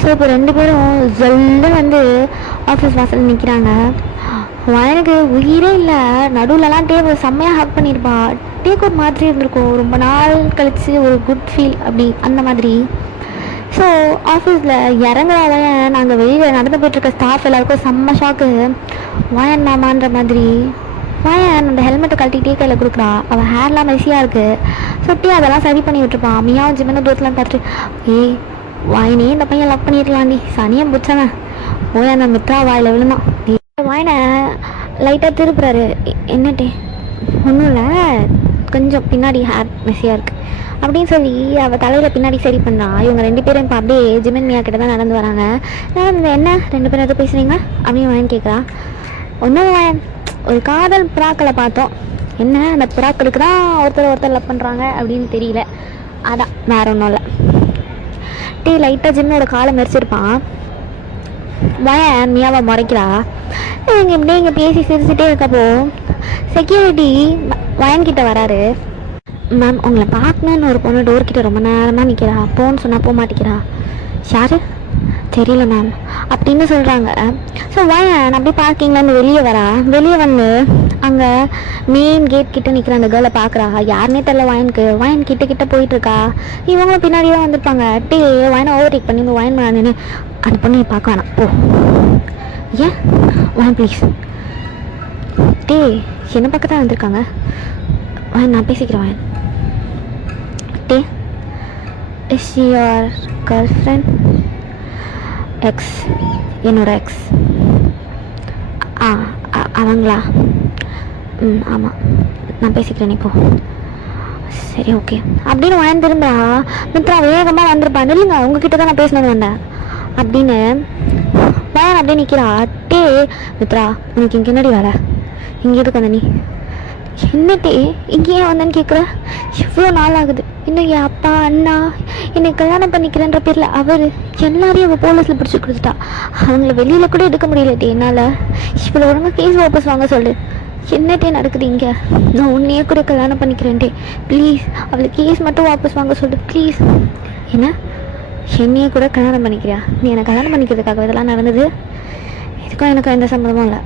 ஸோ இப்போ 2 பேரும் ஜல்லு வந்து ஆஃபீஸ் வாசல் நிற்கிறாங்க. வயனுக்கு உயிரே இல்லை. நடுவில்லாம் டேவை செம்மையாக ஹக் பண்ணியிருப்பா. டேக்கு ஒரு மாதிரி இருந்திருக்கும், ரொம்ப நாள் கழித்து ஒரு குட் ஃபீல் அப்படி அந்த மாதிரி. ஸோ ஆஃபீஸில் இறங்குறவன் நாங்கள் வெளியில் நடந்து போய்ட்டுருக்க ஸ்டாஃப் எல்லாருக்கும் செம்ம ஷாக்கு. வயன் மாமான்ற மாதிரி. வயன் அந்த ஹெல்மெட்டை கழட்டிகிட்டே கையில் கொடுக்குறா. அவள் ஹேர்லாம் மெஸியாக இருக்குது. சுட்டி அதெல்லாம் சரி பண்ணி விட்டுருப்பான். மியாவும் ஜிம்மின்னு தூரத்துலாம் பார்த்துட்டு வாயினே இந்த பையன் லவ் பண்ணிடலாண்டி சனியை பிடிச்சவன் போய் அந்த மித்ரா வாயில் விழுந்தான். வாயினை லைட்டாக திருப்புறாரு. என்னட்டே ஒன்றும் இல்லை, கொஞ்சம் பின்னாடி ஹேர் மெஸியாக இருக்குது அப்படின்னு சொல்லி அவள் தலையில் பின்னாடி சரி பண்ணுறான். இவங்க 2 பேரும் இப்போ அப்படியே ஜிமின் மியா கிட்ட தான் நடந்து வராங்க. என்ன 2 பேரும் எதை பேசுகிறீங்க அப்படின்னு வாயன் கேட்குறான். ஒன்றும் வாயன், ஒரு காதல் புறாக்களை பார்த்தோம். என்ன அந்த புறாக்களுக்கு தான் ஒருத்தர் லவ் பண்ணுறாங்க அப்படின்னு தெரியல, அதான் வேற ஒன்றும் இல்லை. டே லைட்டாக ஜிம்மோட காலை மெரிச்சிருப்பான். வயன் மியாவை முறைக்கிறா. இப்படியே இங்கே பேசி சிரிச்சுட்டே இருக்கப்போ செக்யூரிட்டி வயன்கிட்ட வராரு. மேம் உங்களை பார்க்கணுன்னு ஒரு பொண்ணு டோர்கிட்ட ரொம்ப நேரமாக நிற்கிறா, போன்னு சொன்னால் போக மாட்டேங்கிறா. யார் தெரியல மேம் அப்படின்னு சொல்கிறாங்க. ஸோ வயன் அப்படியே பார்க்கிங்லேருந்து வெளியே வந்து அங்கே மெயின் கேட் கிட்டே நிற்கிற அந்த கேர்ளை பார்க்குறா. யாருன்னே தெரியல வயனுக்கு. வயன் கிட்ட போயிட்டுருக்கா. இவங்களும் பின்னாடி தான் வந்திருப்பாங்க. டே வயனை ஓவர்டேக் பண்ணி இந்த வயன் மேலே அந்த பொண்ணை பார்க்க வேணாம் போ. ஏன் வயன் ப்ளீஸ். டே என்ன பக்கம் தான் வந்திருக்காங்க. வயன் நான் பேசிக்கிறேன். வயன் டே is she your girlfriend? Ex, என்னோட எக்ஸ். அவங்களா? ஆமாம் நான் பேசிக்கிறேன் இப்போ. சரி ஓகே அப்படின்னு வயன் திரும்பா. மித்ரா வேகமாக வந்திருப்பான். இல்லைங்க உங்ககிட்ட தான் நான் பேசணும்னு வந்தேன் அப்படின்னு வயன் அப்படியே நிற்கிறா. டே மித்ரா உனக்கு இங்கே என்னடி வேலை, இங்கே எதுக்கு வந்த நீ? என்னட்டே இங்கே ஏன் வந்தேன்னு கேட்குற? எவ்வளோ நாள் ஆகுது. இன்னும் என் அப்பா அண்ணா என்னை கல்யாணம் பண்ணிக்கிறேன்ற பேரில் அவர் எல்லாரையும் அவள் போலீஸில் பிடிச்சி கொடுத்துட்டா. அவங்கள வெளியில் கூட எடுக்க முடியலட்டே என்னால். இவ்வளோ ஒழுங்காக கேஸ் வாபஸ் வாங்க சொல்லு. என்னட்டே நடக்குது இங்கே? நான் உன்னையே கூட கல்யாணம் பண்ணிக்கிறேன்டே, ப்ளீஸ் அவளை கேஸ் மட்டும் வாபஸ் வாங்க சொல்லு ப்ளீஸ். என்ன என்னையே கூட கல்யாணம் பண்ணிக்கிறியா? நீ என்னை கல்யாணம் பண்ணிக்கிறதுக்காக இதெல்லாம் நடந்தது? இதுக்கும் எனக்கு எந்த சம்மந்தமும் இல்லை.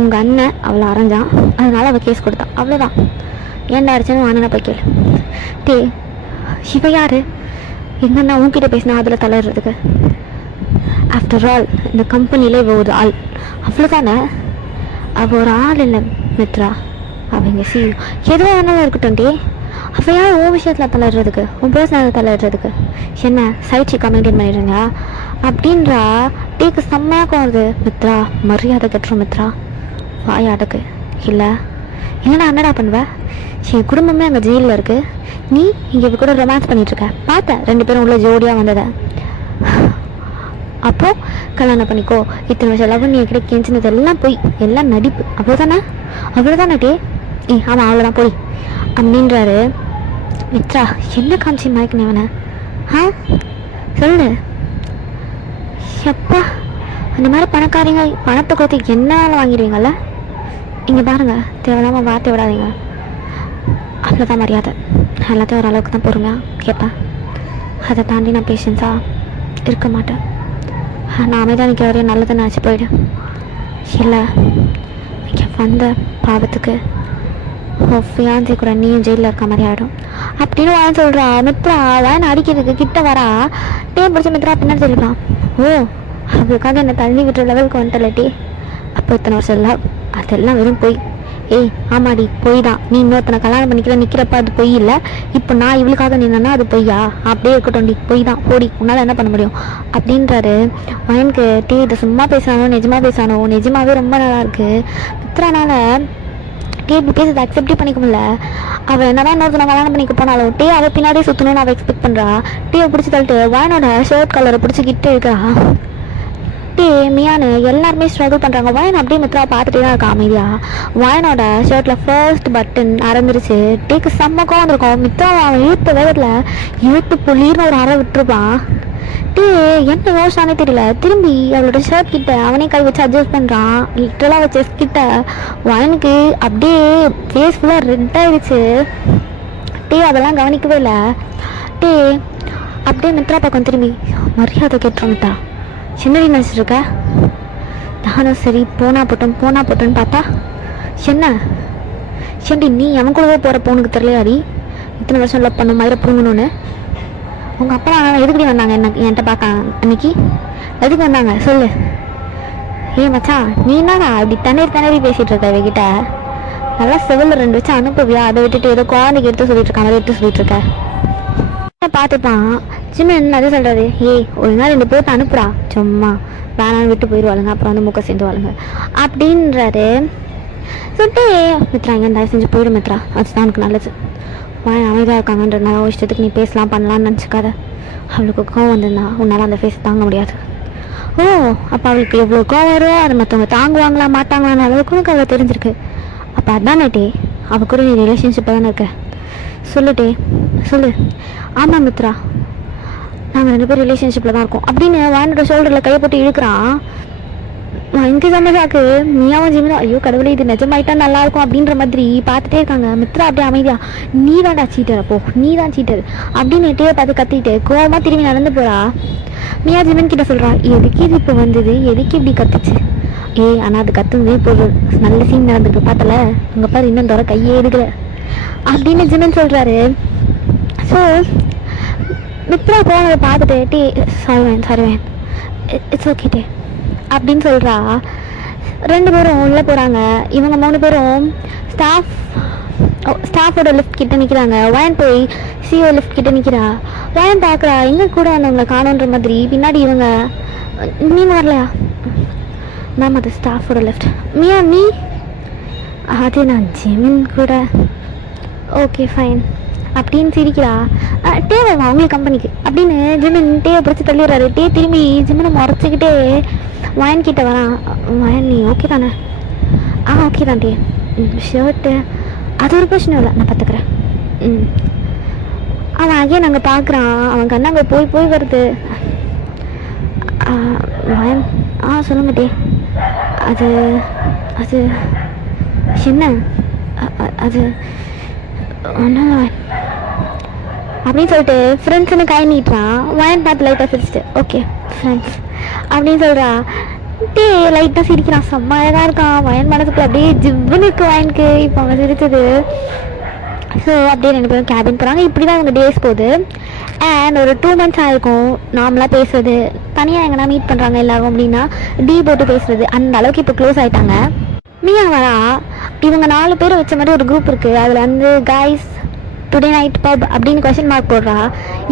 உங்கள் அண்ணன் அவளை அரைஞ்சான், அதனால் அவள் கேஸ் கொடுத்தான், அவ்வளோதான். ஏன்டா அடிச்சேன்னு அண்ணனை போய் கேளு. டே இவ யார்? எங்கள் அண்ணா உன்கிட்ட பேசினா அதில் தலையிடுறதுக்கு? ஆஃப்டர் ஆல் இந்த கம்பெனியில் இவ ஒரு ஆள், அவ்வளோதானே. அவள் ஒரு ஆள் இல்லை மித்ரா, அவங்க எதுவும் வேணாலும் இருக்கட்டும். டே அவள் யார் உன் விஷயத்தில் தலையிடுறதுக்கு, உன் பர்சனல் தலையிடுறதுக்கு? என்ன சைட் சீக்காக மெயின்டைன் பண்ணிடுறீங்க அப்படின்றா. டேக்கு செம்மையாக வருது. மித்ரா மரியாதை கட்டுறோம் மித்ரா, வாயாடக்கு இல்லை இல்லைனா என்னடா பண்ணுவேன்? என் குடும்பமே அங்கே ஜெயிலில் இருக்குது, நீ இங்கே கூட ரொமான்ஸ் பண்ணிகிட்ருக்க. பார்த்தேன் 2 பேரும் உள்ள ஜோடியாக வந்ததை. அப்போது கல்யாணம் பண்ணிக்கோ. இத்தனை வருஷம் லவ் நீ என்கிட்ட கெஞ்சினது எல்லாம் போய் எல்லாம் நடிப்பு, அவ்வளோதானே டே? ஆமாம் அவ்வளோதான் போய் அப்படின்றாரு. மித்ரா என்ன காமிச்சி மயக்கினவன? சொல்லு. எப்பா அந்த மாதிரி பணக்காரங்க பணத்தை கொடுத்து என்ன வாங்கிடுவீங்கல்ல. இங்கே பாருங்கள், தேவையில்லாமல் வார்த்தை விடாதீங்க. அவ்வளோதான் மரியாதை. எல்லாத்தையும் ஓரளவுக்கு தான் பொறுமையாக கேட்பேன். அதை தாண்டி நான் பேஷன்ஸாக இருக்க மாட்டேன். நான் அமைதியாக நிற்கிற வரையும் நல்லதை நினச்சி போயிடும். இல்லை இங்கே வந்த பாவத்துக்கு ஃபியான்சி கூட நீயும் ஜெயிலில் இருக்க மாதிரி ஆகிடும் அப்படின்னு வாங்க சொல்கிறா. மித்ரா வேன் அடிக்கிறதுக்கு கிட்ட வரா. டே பிடிச்ச மித்ரா பின்னாடி சொல்லிப்பான். ஓ அவளுக்காக என்னை தள்ளி விட்டுற லெவலுக்கு வந்துட்டல டே. அப்போ இத்தனை வருஷம் இல்லை, அதெல்லாம் வெறும் போய். ஆமாடி பொய் தான். நீ இன்னொருத்தனை கல்யாணம் பண்ணிக்கிற நிற்கிறப்ப அது பொய் இல்லை. இப்போ நான் இவளுக்காக நின்னா அது பொய்யா? அப்படியே இருக்கட்டும், பொய் தான் போடி, உன்னால் என்ன பண்ண முடியும் அப்படின்றாரு. வயனுக்கு டே இதை சும்மா பேசானோ நிஜமாக பேசானோ நிஜமாவே ரொம்ப நல்லாயிருக்கு. மித்ரானால டே இப்படி பேசுறது அக்செப்டே பண்ணிக்க முடியல. அவள் என்னதான் இன்னொருத்தனை கல்யாணம் பண்ணிக்க போனாலும் டே அவள் பின்னாடியே சுற்றணும்னு அவள் எக்ஸ்பெக்ட் பண்ணுறா. டேவை பிடிச்சி தள்ளிட்டு வயனோட ஷர்ட் கலரை பிடிச்சி கிட்ட இருக்கிறா. டே மியானு எல்லாருமே ஸ்ட்ரகிள் பண்ணுறாங்க. வயன் அப்படியே மித்ரா பார்த்துட்டே தான் இருக்கா அமைதியா. வயனோட ஷர்ட்டில் ஃபர்ஸ்ட் பட்டன் அறந்துருச்சு. டேக்கு செம்ம கோவம் இருக்கும். மித்ரா அவன் இழுத்த வேகத்தில் இழுத்து புள்ளின்னு ஒரு அறை விட்டுருப்பான். டே என்ன யோசிச்சானே தெரியல, திரும்பி அவளோட ஷர்ட் கிட்ட அவனே கை வச்சு அட்ஜஸ்ட் பண்ணுறான். லிட்டரலாக வச்ச கிட்ட வயனுக்கு அப்படியே ஃபேஸ் ஃபுல்லாக ரெட் ஆயிடுச்சு. டே அதெல்லாம் கவனிக்கவே இல்லை. டே அப்படியே மித்ரா பக்கம் திரும்பி மரியாதை கேட்டுறோம். மித்ரா என்னடி நினச்சிருக்க? நானும் சரி போனா போட்டோன்னு பார்த்தா என்ன செண்டி நீ அவன் கூடவே போகிற பொண்ணுக்கு தெரியலையாடி இத்தனை வருஷம் லவ் பண்ண மாதிரி புடுங்கணும்னு? உங்கள் அப்பா எதுக்கடி வந்தாங்க என்கிட்ட பார்க்க அன்னைக்கு? எதுக்கு வந்தாங்க சொல்லு. ஏ மச்சான் நீ என்னடா அப்படி திணறி பேசிகிட்டு இருக்க அவகிட்ட? நல்லா செவலில் 2 வச்சு அனுப்புவியா? அதை விட்டுட்டு ஏதோ குழந்தைக்கு எடுத்து சொல்லிட்டு இருக்க மாதிரி எடுத்து சொல்லிட்டு இருக்க. பார்த்துப்பான் சின்ன அது சொல்கிறாரு, ஏய் ஒழுங்கா 2 பேர்த்து அனுப்புறா, சும்மா வேணான்னு விட்டு போயிடுவாளுங்க, அப்புறம் வந்து முக்க சேர்ந்துவாளுங்க அப்படின்றாரு. சொல்லிட்டு மித்ரா இங்கே தயவு செஞ்சு போயிடும் மித்ரா, அதுதான் உனக்கு நல்லது. அமைதியாக இருக்காங்கன்றதுனால இஷ்டத்துக்கு நீ பேசலாம் பண்ணலான்னு நினச்சிக்காத. அவளுக்கு கோவம் வந்திருந்தா உன்னால் அந்த ஃபேஸ் தாங்க முடியாது. ஓ அப்போ அவளுக்கு எவ்வளோ கோவம் வரும், அதை மற்றவங்க தாங்குவாங்களா மாட்டாங்களான்னு அளவுக்கு உனக்கு அவளை தெரிஞ்சிருக்கு. அப்போ அதானேட்டே அவள் கூட நீ ரிலேஷன்ஷிப்பில் தானே இருக்க? சொல்லுட்டே சொல்லு. ஆமாம் மித்ரா நாங்கள் 2 பேரும் ரிலேஷன்ஷிப்பில் தான் இருக்கோம் அப்படின்னு வாயனோட ஷோல்டரில் கையை போட்டு இழுக்கிறான். எனக்கு சமைதாக்கு நீயாவும் ஜிமிதா ஐயோ கடவுளே இது நிஜமாயிட்டா நல்லாயிருக்கும் அப்படின்ற மாதிரி பார்த்துட்டே இருக்காங்க. மித்ரா அப்படியே அமைதியா, நீ தான்டா சீட்டர், அப்போ நீ தான் சீட்டர் அப்படின்னு நெட்டையே பார்த்து கத்திட்டு கோவமாக திரும்பி நடந்து போகிறா. மியா ஜிமன் கிட்ட சொல்கிறா, எதுக்கு இது இப்போ வந்தது, எதுக்கு இப்படி கத்துச்சு? ஏய் ஆனால் அது கத்துனதே இப்போ நல்ல சீன் நடந்துருக்கு பார்த்தல, அங்கே பாரு இன்னும் தவிர கையே எடுக்கல அப்படின்னு ஜிமன் சொல்கிறாரு. ஸோ மித்ரா போனதை பார்த்துட்டு டே சாரி வேன் இட்ஸ் ஓகே டே அப்படின்னு சொல்கிறா. 2 பேரும் உள்ளே போகிறாங்க. இவங்க 3 பேரும் ஸ்டாஃபோட லிஃப்ட் கிட்ட நிற்கிறாங்க. வயன் போய் சிஓ லிஃப்ட் கிட்ட நிற்கிறா. வயன் பார்க்குறா எங்கே கூட வந்தவங்களை காணுன்ற மாதிரி. பின்னாடி இவங்க நீங்கள் வரலையா மேம்? அது ஸ்டாஃபோட லிஃப்ட். மியா நீ? அது நான் ஜெமின் கூட. ஓகே ஃபைன் அப்படின்னு சிரிக்கிறா. டேவா அவங்களுக்கு கம்பெனிக்கு அப்படின்னு ஜிமின் டேவை பிடிச்சி தள்ளிடுறாரு. டே திரும்பி ஜிமினை முறைச்சிக்கிட்டே வயன் கிட்ட வரான். வயன் நீ ஓகே தானே? ஓகே தான் டே. ஷர்ட்டு அது ஒரு பிரச்சனை இல்லை, நான் பார்த்துக்கிறேன். அவன் அகைன் அங்கே பார்க்குறான். அவன் கண்ணு அங்கே போய் வருது. வயன் சொல்லுங்க டே. அது அது என்ன? அது ஒன்றும் அப்படின்னு சொல்லிட்டு ஃப்ரெண்ட்ஸ்னு கை நீட்டுறான். வயன் பார்த்து லைட்டாக சிரிச்சிட்டு ஓகே ஃப்ரெண்ட்ஸ் அப்படின்னு சொல்கிறா. டே லைட்டாக சிரிக்கிறான். செம்ம அழகாக இருக்கான். வயன் மனசுக்கு அப்படியே ஜிவ்வுன்னு இருக்கு வயனுக்கு இப்போ அவன் சிரிச்சது. ஸோ அப்படியே 2 பேரும் கேபின் போகிறாங்க. இப்படி தான் அவங்க டேஸ் போகுது. அண்ட் ஒரு 2 months ஆகிருக்கும் நார்மலாக பேசுறது. தனியாக எங்கன்னா மீட் பண்ணுறாங்க எல்லாரும் அப்படின்னா டீ போட்டு பேசுறது, அந்த அளவுக்கு இப்போ க்ளோஸ் ஆகிட்டாங்க. மியா வரா. இவங்க 4 பேர் வச்ச மாதிரி ஒரு குரூப் இருக்குது. அதில் வந்து கைஸ் டுடே நைட் பப் அப்படின்னு கொஸ்டின் மார்க் போடுறா.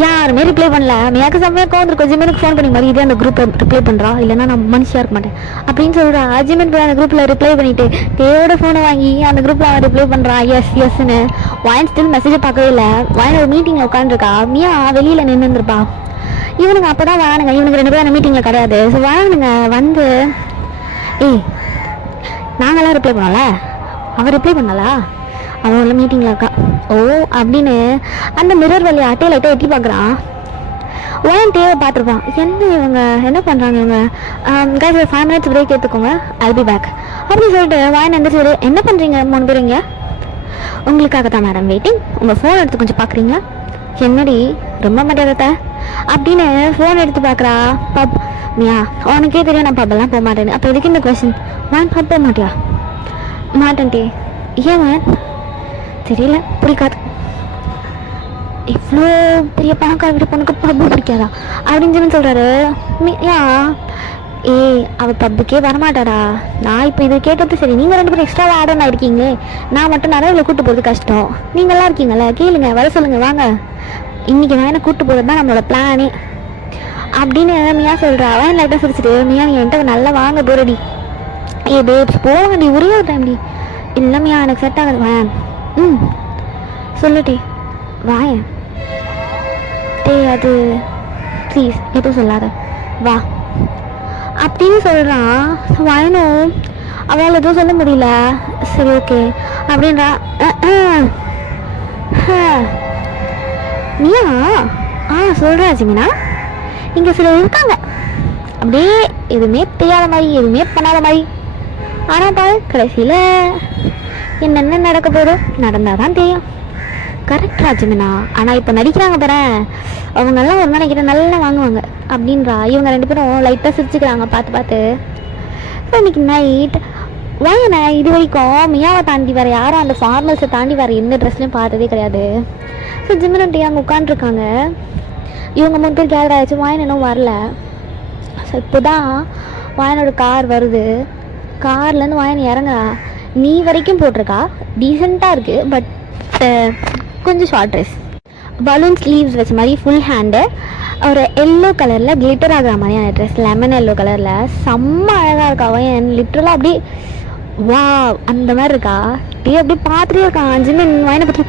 யாருமே ரிப்ளை பண்ணல. மியாக்கு செம்மையாக கோவந்திருக்கும். ஜிமனுக்கு ஃபோன் பண்ணி மாதிரி இதே அந்த குரூப்பை ரிப்ளை பண்ணுறா, இல்லைனா நான் மனுஷியாக இருக்க மாட்டேன் அப்படின்னு சொல்கிறா. ஜிமன் போய் அந்த குரூப்பில் ரிப்ளை பண்ணிவிட்டு தேவோட ஃபோனை வாங்கி அந்த குரூப்பில் அவன் ரிப்ளை பண்ணுறான் எஸ்ன்னு. வாயன் ஸ்டில் மெசேஜை பார்க்கவே இல்லை. வாயன் ஒரு மீட்டிங்கில் உட்காந்துருக்கா. மியா வெளியில் நின்றுருப்பா. இவனுங்க அப்போ தான் வானுங்க. இவனுக்கு 2 பேரும் அந்த மீட்டிங்கில் கிடையாது. ஸோ வானுங்க வந்து ஏய் நாங்களாம் ரிப்ளை பண்ணல, அவன் ரிப்ளை பண்ணலா, அவன் உள்ள மீட்டிங்கில் இருக்கா. ஓ அப்படின்னு அந்த மிரர் வழியா அட்டையை லைட்டாக எட்டி பார்க்குறான். ஒன் டேவை பார்த்துருப்பான். இவங்க என்ன பண்ணுறாங்க? இவங்க கைஸ் ஒரு 5 minutes பிரேக் எடுத்துக்கோங்க, I'll be back அப்படின்னு சொல்லிட்டு வாயன் எந்திரிச்சு என்ன பண்ணுறீங்க 3 பேர் இங்கே? உங்களுக்காக தான் மேடம் வெயிட்டிங். உங்கள் ஃபோன் எடுத்து கொஞ்சம் பார்க்குறீங்களா? என்னடி ரொம்ப மரியாதை அப்படின்னு ஃபோன் எடுத்து பார்க்குறா. பப் மியா உனக்கே தெரியும் நான் பப்பெல்லாம் போக மாட்டேன்னு. அப்போ எதுக்கு இந்த கொஸ்டின்? வான் பப் போக மாட்டியா? மாட்டேன் டே. ஏன் மேன்? தெரியல, பிடிக்காது. இவ்வளோ பெரிய பணக்கார வீட்டு பொண்ணுக்கு பப்பு பிடிக்காதா அப்படின்னு சொல்லி சொல்கிறாரு. அவள் பப்புக்கே வரமாட்டாடா. நான் இப்போ இது கேட்டது சரி, நீங்கள் 2 பேரும் எக்ஸ்ட்ராவாக ஆட் ஆன் ஆகிருக்கீங்களே, நான் மட்டும் நிறைய கூப்பிட்டு போகிறது கஷ்டம். நீங்களாம் இருக்கீங்களே, கேளுங்க, வர சொல்லுங்கள், வாங்க, இன்றைக்கி வேணா கூப்பிட்டு போகிறது தான் நம்மளோட பிளானே அப்படின்னு மியா சொல்கிறா. அவன் லைட்டாக சிரிச்சிட்டு மியா நீ என்கிட்ட நல்லா வாங்க போரடி. பேப்ஸ் போவாண்டி ஒரே ஒரு டைம்டி. இல்லை மியா எனக்கு செட் ஆகாது. வாயன் சொல்லுட்டி வாயன் டே. அது ப்ளீஸ் எதுவும் சொல்லாத வா அப்படின்னு சொல்கிறான். வயனும் அவளால் எதுவும் சொல்ல முடியல. சரி ஓகே அப்படின்றா. மியா சொல்கிறா ஜிமினா இங்கே சிலர் இருக்காங்க அப்படியே எதுவுமே தெரியாத மாதிரி, எதுவுமே பண்ணாத மாதிரி. ஆனால் பாரு கடைசியில் என்னென்ன நடக்க போதோ நடந்தால் தான் தெரியும். கரெக்ட் ராஜமினா. ஆனால் இப்போ நடிக்கிறாங்க பாரு, அவங்கெல்லாம் ஒரு நினைக்கிற நல்லா வாங்குவாங்க அப்படின்றா. இவங்க 2 பேரும் லைட்டாக சிரிச்சுக்கிறாங்க பார்த்து பார்த்து. இன்னைக்கு நைட் வாங்க. இது வரைக்கும் மியாவை தாண்டி வேறு யாரும் அந்த ஃபார்மல்ஸை தாண்டி வேறு எந்த ட்ரெஸ்லையும் பார்த்ததே கிடையாது. ஸோ ஜிம்மினட்டி அங்கே உட்காண்ட்ருக்காங்க. இவங்க 3 பேர் கேதர் ஆகிடுச்சு. வாயன் இன்னும் வரல. ஸோ இப்போ தான் வாயனோட கார் வருது. கார்லேருந்து வாயன் இறங்குறா. நீ வரைக்கும் போட்டிருக்கா, டீசெண்டாக இருக்குது. பட் கொஞ்சம் ஷார்ட் ட்ரெஸ், பலூன் ஸ்லீவ்ஸ் வச்ச மாதிரி, ஃபுல் ஹேண்டு, ஒரு எல்லோ கலரில் கிளிட்டர் ஆகிற மாதிரியான ட்ரெஸ், லெமன் எல்லோ கலரில் செம்ம அழகாக இருக்கா. அவன் லிட்டரலாக அப்படியே வா அந்த மாதிரி இருக்கா. அப்படியே பார்த்துட்டே இருக்கான் ஜிமின். வாயினை பார்த்து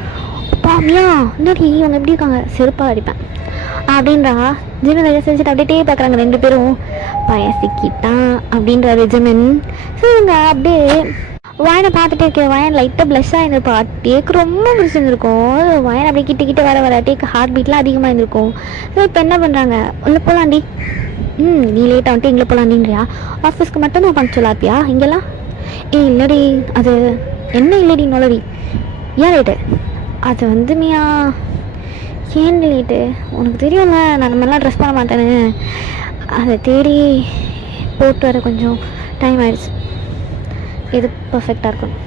பாமியா இன்னொரு இவங்க எப்படி இருக்காங்க, செருப்பாக அடிப்பேன் அப்படின்றா. ஜிமின் அதை செஞ்சுட்டு அப்படியே பார்க்குறாங்க 2 பேரும். பையன் சிக்கிட்டான் அப்படின்றாரு ஜிமின். ஸோ இவங்க அப்படியே வாயனை பார்த்துட்டே இருக்கேன். வாயன் லைட்டாக ப்ளஷ் ஆகிருப்பா. டேக்கு ரொம்ப பிடிச்சிருந்துருக்கும். வாயன் அப்படியே கிட்ட வர டேக்கு ஹார்ட் பீட்லாம் அதிகமாக இருந்திருக்கும். ஸோ இப்போ என்ன பண்ணுறாங்க, உள்ளே போகலாண்டி. நீ லேட்டாக வந்துட்டு எங்கே போகலாண்டின்றியா? ஆஃபீஸ்க்கு மட்டும் தான் பங்க்சுவலாக இருப்பியா? இங்கெல்லாம் இல்லடி. அது என்ன இல்லடி நோலடி, ஏன் லேட்டு? அது வந்து மியா ஏன் லேட்டு? உனக்கு தெரியும்ல நான் அந்த மாதிரிலாம் ட்ரெஸ் பண்ண மாட்டேன்னு. அதை தேடி போட்டு வர கொஞ்சம் டைம் ஆயிடுச்சு. இது பர்ஃபெக்டாக இருக்கும்.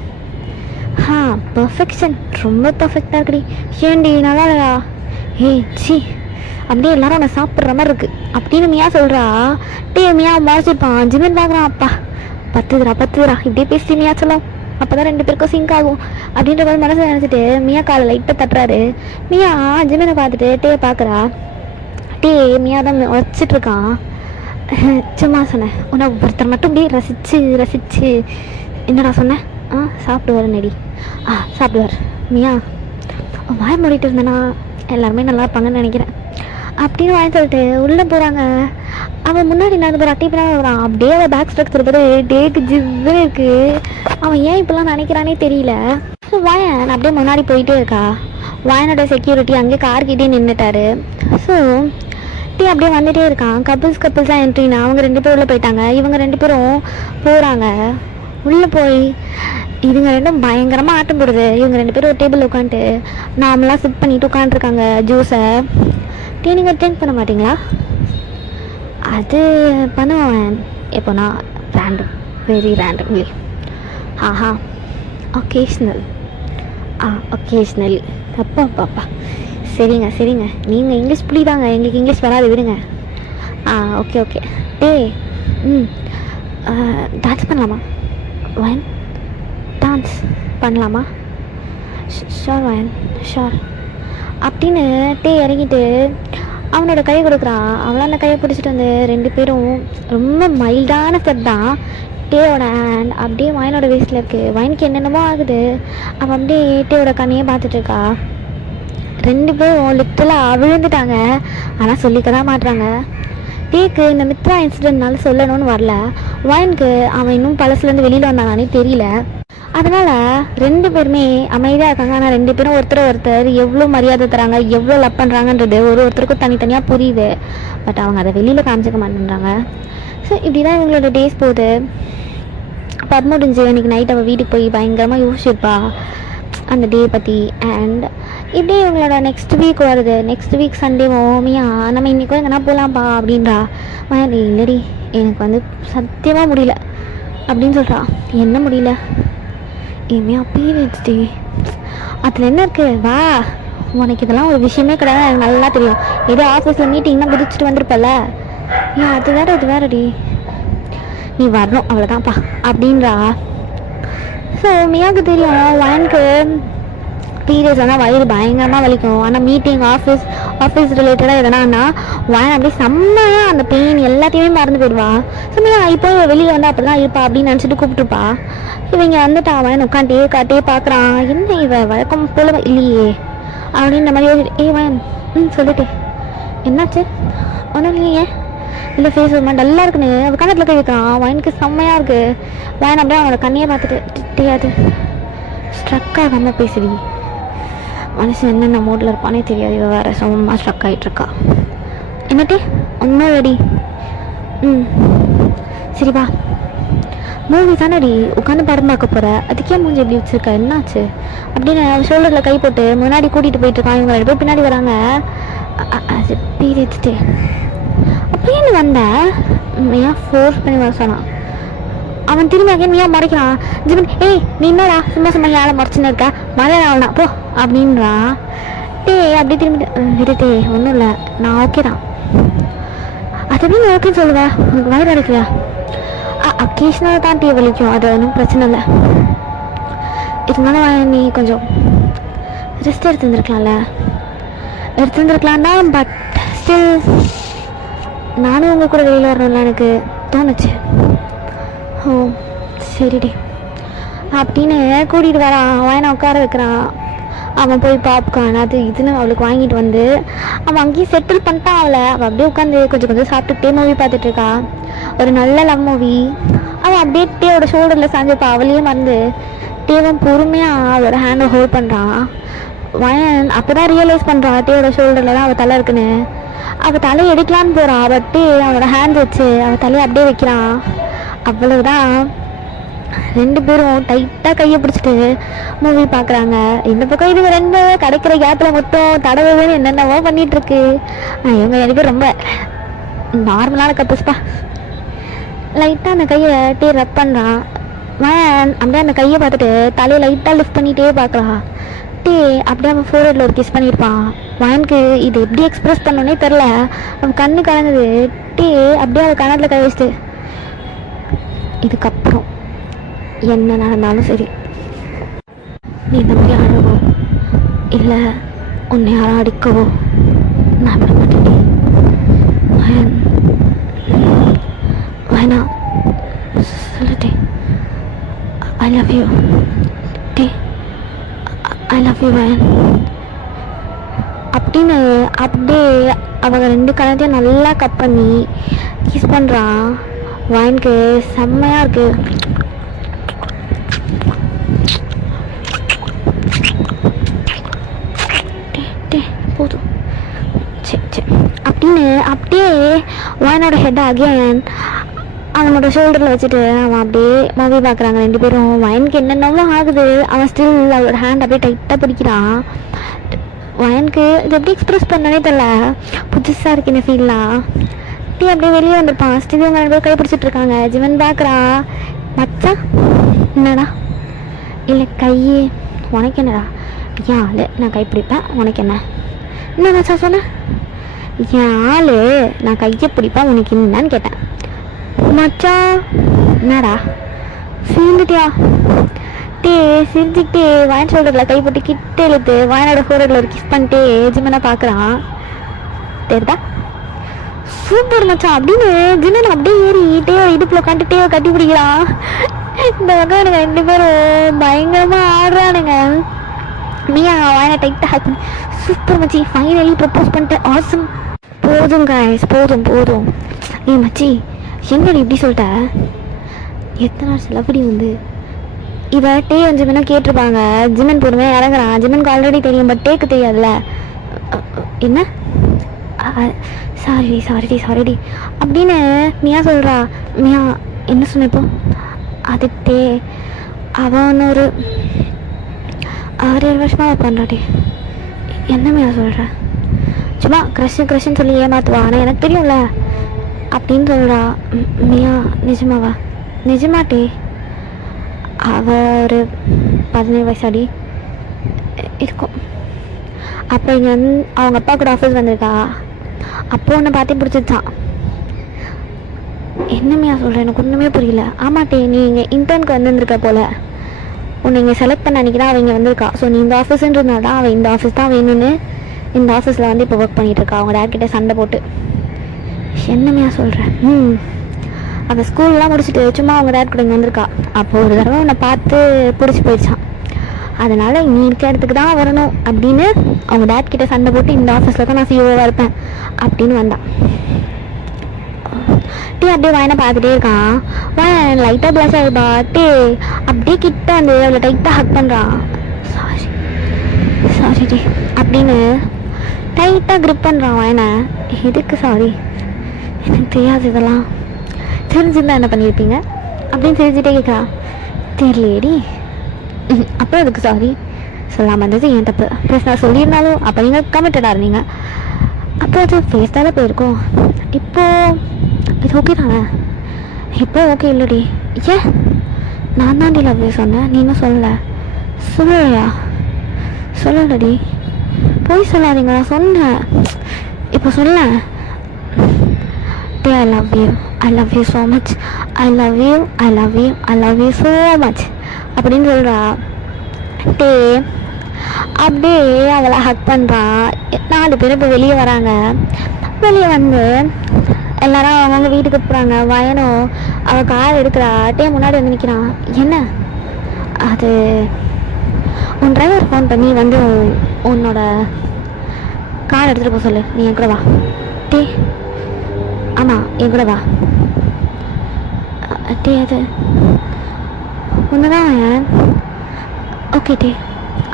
பர்ஃபெக்ஷன் ரொம்ப பர்ஃபெக்டாக இருக்குடி. ஏன்டி நல்லா இல்லையா? சி அப்படியே எல்லாரும் நான் சாப்பிட்ற மாதிரி இருக்குது அப்படின்னு மியா சொல்கிறா. மியா மறைச்சிருப்பான். ஜிமின் பார்க்குறான். அப்பா பத்துதுரா இப்படியே பேசி மியா சொல்லும். அப்போ தான் 2 பேருக்கும் சிங்க் ஆகும் அப்படின்ற மாதிரி மனசை நினச்சிட்டு மியா காலை லைட்டாக தட்டுறாரு. மியா ஜிமினை பார்த்துட்டு பார்க்குறா. மியா தான் வச்சிட்ருக்கான். சும்மா சொன்னேன், உன்னை ஒருத்தர் மட்டும் அப்படியே ரசிச்சு என்னடா சொன்னேன்? சாப்பிடுவார் நடி. சாப்பிடுவார். மியா வாய் மூடிட்டு இருந்தேன்னா எல்லாருமே நல்லா இருப்பாங்கன்னு நினைக்கிறேன் அப்படின்னு வாங்கி சொல்லிட்டு உள்ளே போகிறாங்க. அவன் முன்னாடி நடந்து போகிற பின்னாடி வரான். அப்படியே அவன் பேக் ஸ்ட்ரக்சர் பார்த்து டேக்கு ஜிவ்னு இருக்குது. அவன் ஏன் இப்பெல்லாம் நினைக்கிறானே தெரியல. ஸோ வாயன் அப்படியே முன்னாடி போயிட்டே இருக்கா. வாயனோட செக்யூரிட்டி அங்கே கார்கிட்டே நின்றுட்டாரு. ஸோ அப்படியே வந்துகிட்டே இருக்கான். கப்புள்ஸாக என்ட்ரினா அவங்க 2 பேரும் உள்ளே போயிட்டாங்க. இவங்க 2 பேரும் போகிறாங்க. உள்ளே போய் இவங்க 2 பயங்கரமாக ஆட்டம் போடுது. இவங்க 2 பேரும் ஒரு டேபிள் உட்காந்துட்டு நார்மலாக சிட் பண்ணிட்டு உட்காந்துருக்காங்க. ஜூஸை நீங்கள் ட்ரிங்க் பண்ண மாட்டிங்களா? அது பண்ணுவேன் எப்போனா ரேண்டம், வெரி ரேண்டம்லி. ஒகேஷ்னலி. அப்பாப்பா சரிங்க நீங்கள் இங்கிலீஷ் புரியுதாங்க, எங்களுக்கு இங்கிலீஷ் வராது விடுங்க. ஓகே டான்ஸ் பண்ணலாமா? வயன் டான்ஸ் பண்ணலாமா? ஷோர் வயன் ஷோர் அப்படின்னு இறங்கிட்டு அவனோட கையை கொடுக்குறான். அவளால் அந்த கையை பிடிச்சிட்டு வந்து 2 பேரும் ரொம்ப மைல்டான ஸ்டெப் தான். டேயோட ஹேண்ட் அப்படியே வயனோட வேஸ்ட்டில் இருக்குது. வயனுக்கு என்னென்னமோ ஆகுது. அவன் அப்படியே டேயோட கண்ணையே பார்த்துட்டு இருக்கா. 2 பேரும் லிட்டலாக விழுந்துட்டாங்க. ஆனால் சொல்லிக்க தான் மாட்டுறாங்க. டேக்கு இந்த மித்ரா இன்சிடென்ட்னால சொல்லணும்னு வரல. வயனுக்கு அவன் இன்னும் பழசுலேருந்து வெளியில் வந்தானே தெரியல. அதனால் 2 பேருமே அமைதியாக இருக்காங்க. ஆனால் 2 பேரும் ஒருத்தர் எவ்வளோ மரியாதை தராங்க, எவ்வளோ லவ் பண்ணுறாங்கன்றது ஒருத்தருக்கும் தனித்தனியாக புரியுது. பட் அவங்க அதை வெளியில் காமிச்சிக்க மாட்டேன்றாங்க. ஸோ இப்படி தான் இவங்களோட டேஸ் போகுது. பட் முடிஞ்சு இன்றைக்கி நைட் அவள் வீட்டுக்கு போய் பயங்கரமாக யோசிச்சிருப்பா அந்த டே பற்றி. அண்ட் இப்படியே இவங்களோட நெக்ஸ்ட் வீக் வருது. நெக்ஸ்ட் வீக் சண்டே ஓமியா நம்ம இன்றைக்கும் எங்கன்னா போகலாம்ப்பா அப்படின்றா. இல்லடி எனக்கு வந்து சத்தியமாக முடியல அப்படின்னு சொல்கிறா. என்ன முடியல? ஏமியா பீரியட்ஸ் டே. அதில் என்ன இருக்குது? வா, உனக்கு இதெல்லாம் ஒரு விஷயமே கிடையாது, எனக்கு நல்லா தெரியும். ஏதோ ஆஃபீஸில் மீட்டிங்னா குதிச்சுட்டு வந்திருப்பல. அது வேறடி, நீ வரணும் அவ்வளோதான்ப்பா அப்படின்றா. ஸோ மியாவுக்கு தெரியும் வயனுக்கு பீரியட்ஸ் ஆனால் வயிறு பயங்கரமாக வலிக்கும். ஆனால் மீட்டிங் ஆஃபீஸ் ரிலேட்டடாக எதனான்னா வயன் அப்படியே செம்மையாக அந்த பெயின் எல்லாத்தையுமே மறந்து போயிடுவா. ஸோ மியா இப்போ வெளியில் வந்து அப்படி தான் இருப்பா அப்படின்னு நினச்சிட்டு கூப்பிட்டுருப்பா. இவங்க வந்துட்டா. வயன் உட்காண்டே பார்க்குறான். என்ன இவ வழக்கம் போல இல்லையே அப்படின்ற மாதிரி வயன் சொல்லிட்டு என்னாச்சு? ஒன்றும் இல்லையே. இல்லை ஃபேஸ் ஒரு மாதிரி டல்லாக இருக்குன்னு அவள் கண்ணத்தில் கை வைக்கிறான். வயனுக்கு செம்மையாக இருக்குது. வயன் அப்படியே அவனோட கண்ணையை பார்த்துட்டு அது ஸ்ட்ரக் ஆகாமல் பேசுடி. மனுஷன் என்னென்ன மூடில் இருப்பானே தெரியாது. இவ வேறு சும்மா ஸ்ட்ரக் ஆகிட்டுருக்கா. என்னட்டே ஒன்றும் ரெடி. ம் சரி வா. மூவி தானடி உட்காந்து படம் பார்க்க போகிற, அதுக்கே மூஞ்சி எப்படி வச்சுருக்க, என்னாச்சு அப்படின்னு அவன் ஷோல்டரில் கை போட்டு முன்னாடி கூட்டிகிட்டு போயிட்டுருக்கான். இவங்க 2 பேர் பின்னாடி வராங்க. அது பீரியட்ஸ் டே. அப்படியே நீ வந்தேன் ஏன் ஃபோர்ஸ் பண்ணி வர சொன்னான். அவன் திரும்பி அகைன் நீயா மறைக்கிறான். ஜிமன் ஏய் நீ என்னடா சும்மா சும்மா ஏழை மறைச்சுன்னு இருக்க, மழை ஆகணா போ அப்படின்றான். டே அப்படி திரும்பி விடுதே ஒன்றும் இல்லை நான் ஓகே தான். அது எப்படி நீ ஓகேன்னு சொல்லுவேன், உனக்கு வயிறு அடைக்கலையா? அக்கேஷனாக தான் டீ வலிக்கும், அது ஒன்றும் பிரச்சனை இல்லை. இருந்தாலும் நீ கொஞ்சம் ரெஸ்ட் எடுத்துருந்துருக்கலாம்னா பட் ஸ்டில் நானும் உங்கள் கூட வெளியில் வரணும்ல எனக்கு தோணுச்சு. ஓ சரிடி அப்படின்னு கூட்டிகிட்டு வரான். அவன் உட்கார வைக்கிறான். அவன் போய் பாப்கார்ன் அது இதுன்னு அவளுக்கு வாங்கிட்டு வந்து அவன் அங்கேயும் செட்டில் பண்ணிட்டான் அவளை. அவள் அப்படியே உட்காந்து கொஞ்சம் கொஞ்சம் சாப்பிட்டுக்கிட்டே மூவி பார்த்துட்ருக்கா. ஒரு நல்ல லவ் மூவி. அவன் அப்படியே டேவோட ஷோல்டரில் சாஞ்சிப்பா. அவளையே மறந்து டேவன் பொறுமையாக அவளோட ஹேண்டை ஹோல்ட் பண்ணுறான். வயன் அப்போ தான் ரியலைஸ் பண்ணுறான் டேவோட ஷோல்டரில் தான் அவள் தலை இருக்குன்னு. அவள் தலையை எடுக்கலான்னு போகிறான். பட் அவனோட ஹேண்ட் வச்சு அவள் தலையை அப்படியே வைக்கிறான். அவ்வளவுதான். 2 பேரும் டைட்டாக கையை பிடிச்சிட்டு மூவி பார்க்குறாங்க. இந்த பக்கம் இது 2 கிடைக்கிற கேப்பில் மொத்தம் தடவைன்னு என்னென்னவோ பண்ணிகிட்ருக்கு. இவங்க 2 பேர் ரொம்ப நார்மலான கப்பஸ்ப்பா. லைட்டாக அந்த கையை டே ரப் பண்ணுறான். அப்படியே அந்த கையை பார்த்துட்டு தலையை லைட்டாக லிஃப்ட் பண்ணிகிட்டே பார்க்குறான். டே அப்படியே அவன் ஃபோர்ஹெட்டில் ஒரு கிஸ் பண்ணியிருப்பான். வயனுக்கு இது எப்படி எக்ஸ்ப்ரெஸ் பண்ணோன்னே தெரில. அவன் கண்ணு கலங்குது. டே அப்படியே அவள் கணத்தில் கை வச்சுட்டு இதுக்கப்புறம் என்ன நடந்தாலும் சரி நீ இந்த மாதிரி அழவோ இல்லை உன்னை யாரும் அடிக்கவோ நான் விட மாட்டேன். வேணா சொல்லிட்டே ஐ லவ் யூ டே ஐ லவ் யூ வயன் அப்படின்னு அப்படியே அவங்க 2 கணத்தையும் நல்லா கட் பண்ணி கிஸ் பண்ணுறான். வயனுக்கு செம்மையாக இருக்குது. போதும் சரி அப்படின்னு அப்படியே வயனோட ஹெட் அகேன் அவனோட ஷோல்டரில் வச்சுட்டு அவன் அப்படியே மூவி பார்க்குறாங்க 2 பேரும். வயனுக்கு என்னென்னவோ ஆகுது. அவன் ஸ்டில் அவரோட ஹேண்ட் அப்படியே டைட்டாக பிடிக்கிறான். வயனுக்கு இது எப்படி எக்ஸ்ப்ரெஸ் பண்ணனே தெரில. புதுசாக இருக்கு இந்த ஃபீல்லாம். டீ அப்படியே வெளியே வந்திருப்பான். ஸ்டில் இவங்க 2 பேர் கை பிடிச்சிட்டு இருக்காங்க. ஜிவன் பார்க்குறான். மச்சான் என்னடா இல்லை கையே உனக்கு என்னடா? ஏன் ஆள் நான் கை பிடிப்பேன் உனக்கு என்ன? என்ன மச்சா சொன்னேன்? ஏன் ஆள் நான் கையை பிடிப்பேன் உனக்கு என்னன்னு கேட்டேன். மச்சான் என்னடா சீந்துட்டியா? டே சிரிச்சுக்கிட்டே வயன் ஷோல்டரில் கை போட்டு கிட்ட இழுத்து வயனோட ஃபோர்ஹெட்டில் ஒரு கிஸ் பண்ணிட்டே ஜிமனை பார்க்குறான். தெரியுதா சூப்பர் மச்சான் அப்படின்னு ஜிமன் அப்படியே ஏறி டேவை இடுப்பில் உட்காந்து டேவை கட்டி பிடிக்கிறான். இந்த பக்கம் எனக்கு 2 பேரும் பயங்கரமாக ஆடுறானுங்க. நீயா வயனை டைட்டாக ஹேக் பண்ணி சூப்பர் மச்சி ஃபைனலி ப்ரப்போஸ் பண்ணிட்டேன் ஆசம். போதும் காய்ஸ் போதும். ஏ மச்சி என்னடி இப்படி சொல்லிட்ட? எத்தனை நாள் செலப்படி வந்து இதை டே ஜிமனா கேட்டிருப்பாங்க. ஜிமன் பொறுமையாக இறங்குறான். ஜிமனுக்கு ஆல்ரெடி தெரியும் பட் டேக்கு தெரியாதுல்ல. என்ன சாரிடி அப்படின்னு மியா சொல்கிறா. மியா என்ன சொன்ன இப்போ? அது டே அவன் ஒரு 6-7 வருஷமாக பண்ணுறாடே. என்ன மியா சொல்கிற? சும்மா க்ரஷ்ன்னு சொல்லி ஏமாத்துவா. ஆனால் எனக்கு தெரியும்ல அப்படின்னு சொல்கிறா. மியா நிஜமாவா? நிஜமாட்டே அவ ஒரு 17 வயசாடி இருக்கும். அப்போ இங்கே வந்து அவங்க அப்பா கூட ஆஃபீஸ் வந்திருக்கா. அப்போ உன்னை பார்த்தே பிடிச்சிருச்சான். என்னமையா சொல்கிறேன் எனக்கு ஒன்றுமே புரியல. ஆமாட்டே நீ இங்கே இன்டர்னுக்கு வந்துருக்க போல். உன்னை இங்கே செலக்ட் பண்ண அன்றைக்கி தான் அவள் இங்கே வந்திருக்கா. ஸோ நீ இந்த ஆஃபீஸுன்றதுனால தான் அவள் இந்த ஆஃபீஸ் தான் வேணும்னு இந்த ஆஃபீஸில் வந்து இப்போ ஒர்க் பண்ணிகிட்ருக்கா. அவங்க டேட்கிட்ட சண்டை போட்டு. என்னமையா சொல்கிறேன்? அவள் ஸ்கூல்லாம் முடிச்சுட்டு சும்மா அவங்க டேட் கூட இங்கே வந்திருக்கா. அப்போ ஒரு தடவை உன்னை பார்த்து பிடிச்சி போயிடுச்சான். அதனால் நீ இருக்க இடத்துக்கு தான் வரணும் அப்படின்னு அவங்க டேட் கிட்ட சண்டை போட்டு இந்த ஆஃபீஸில் தான் நான் சிஓவாக இருப்பேன் அப்படின்னு வந்தான். டே அப்படியே வயனை பார்த்துட்டே இருக்கான். வயன் லைட்டாக ப்ளஷ் ஆகிடுப்பா. டே அப்படியே கிட்ட வந்து அவளை டைட்டாக ஹக் பண்ணுறான். சாரி டே அப்படின்னு டைட்டாக க்ரிப் பண்ணுறான் வாயனை. எதுக்கு சாரி? எனக்கு தெரியாது இதெல்லாம். தெரிஞ்சுருந்தா என்ன பண்ணியிருப்பீங்க அப்படின்னு தெரிஞ்சுட்டே கேட்குறா. தெரியலேடி. அப்புறம் அதுக்கு சாரி சொல்லாமல் இருந்தது ஏன் தப்பு. ப்ளஸ் நான் சொல்லியிருந்தாலும் அப்போ நீங்கள் கமிட்டடாக இருந்தீங்க. அப்போ அது ஃபேஸ்தால போயிருக்கோம். இப்போது இது ஓகே தானே? இப்போ ஓகே இல்லடி. ஏன் நான் தாண்டி லவ் யூ சொன்னேன், நீ இன்னும் சொல்லலை. சொல்லலையா? சொல்லலடி. போய் சொல்லாதீங்க, நான் சொன்னேன். இப்போ சொல்ல. டே I love you, I love you so much, I love you, I love you, I love you so much அப்படின்னு சொல்கிறா. டே அப்படியே அவளை ஹக் பண்ணுறான். 4 பேர் இப்போ வெளியே வராங்க. வெளியே வந்து எல்லாரும் அவங்க வீட்டுக்கு போகிறாங்க. வயனும் அவள் கார் எடுக்கிறா. டே முன்னாடி வந்து நிற்கிறான். என்ன அது? உன் டிரைவர் ஃபோன் பண்ணி வந்து உன்னோட கார் எடுத்துகிட்டு போக சொல்லு. நீ என் கூட வா. டே ஆமாம் என் கூட வா. டே அது ஒன்றுதான் வயன். ஓகே டே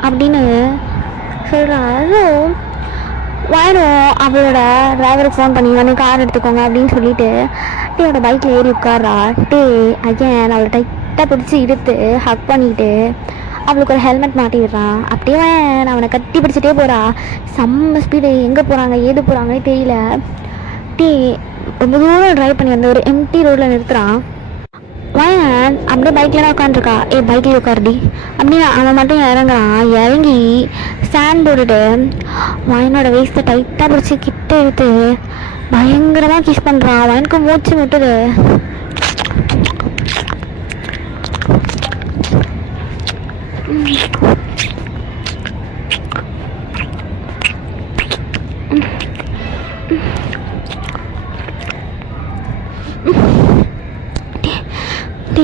அப்படின்னு சொல்கிறா. அதுவும் வயனும் அவளோட டிரைவருக்கு ஃபோன் பண்ணி வந்து கார் எடுத்துக்கோங்க அப்படின்னு சொல்லிட்டு டேயோட பைக்கில் ஏறி உட்கார்றா. டே அகேன் அவளை டைட்டாக பிடிச்சி இழுத்து ஹக் பண்ணிட்டு அவளுக்கு ஒரு ஹெல்மெட் மாட்டி விடுறான். அப்படியே அவனை கட்டி பிடிச்சிட்டே போகிறா. செம்ம ஸ்பீடு. எங்கே போகிறாங்க ஏது போகிறாங்கன்னே தெரியல. டே ரொம்ப தூரம் ட்ரைவ் பண்ணி வந்து ஒரு எம்டி ரோடில் நிறுத்துறான். வயன் அப்படியே பைக்கில் தான் உட்காந்துருக்கா. பைக்கில் உட்காருடி அப்படின்னு அவன் மட்டும் இறங்குறான். இறங்கி ஸ்டாண்ட் போட்டுட்டு வயனோட வேஸ்ட்டை டைட்டாக பிடிச்சி கிட்ட எடுத்து பயங்கரமாக கிஸ் பண்ணுறான். வயனுக்கு மூச்சு விட்டுது.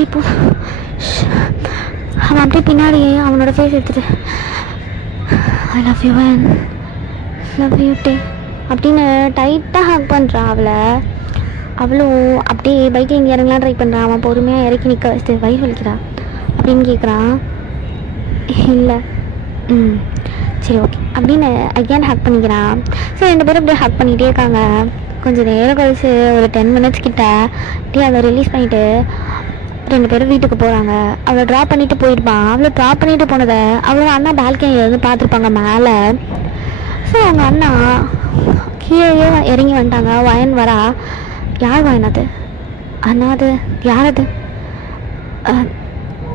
இப்போ அவன் அப்படியே பின்னாடி அவனோட ஃபேஸ் எடுத்துட்டு ஐ லவ் யூ வயன், லவ் யூ டே அப்படின்னு டைட்டாக ஹக் பண்ணுறான் அவளை. அவளும் அப்படியே பைக்கில் இங்கே இறங்கலாம் ட்ரை பண்ணுறான். அவன் பொறுமையாக இறக்கி நிற்க வச்சுட்டு வயிறு வலிக்கிறா அப்படின்னு கேட்குறான். இல்லை சரி ஓகே அப்படின்னு அகேன் ஹக் பண்ணிக்கிறான். ஸோ 2 பேரும் அப்படியே ஹக் பண்ணிகிட்டே இருக்காங்க. கொஞ்சம் நேரம் கழிச்சு ஒரு 10 minutes கிட்ட டே அதை ரிலீஸ் பண்ணிவிட்டு 2 பேரும் வீட்டுக்கு போகிறாங்க. அவளை ட்ராப் பண்ணிவிட்டு போயிருப்பான். அவளை ட்ராப் பண்ணிவிட்டு போனதை அவளோட அண்ணா பால்கனியிலேருந்து பார்த்துருப்பாங்க மேலே. ஸோ அவங்க அண்ணா கீழே இறங்கி வந்துட்டாங்க. வயன் வரா. யார் வயன் அது? அண்ணா அது யார் அது?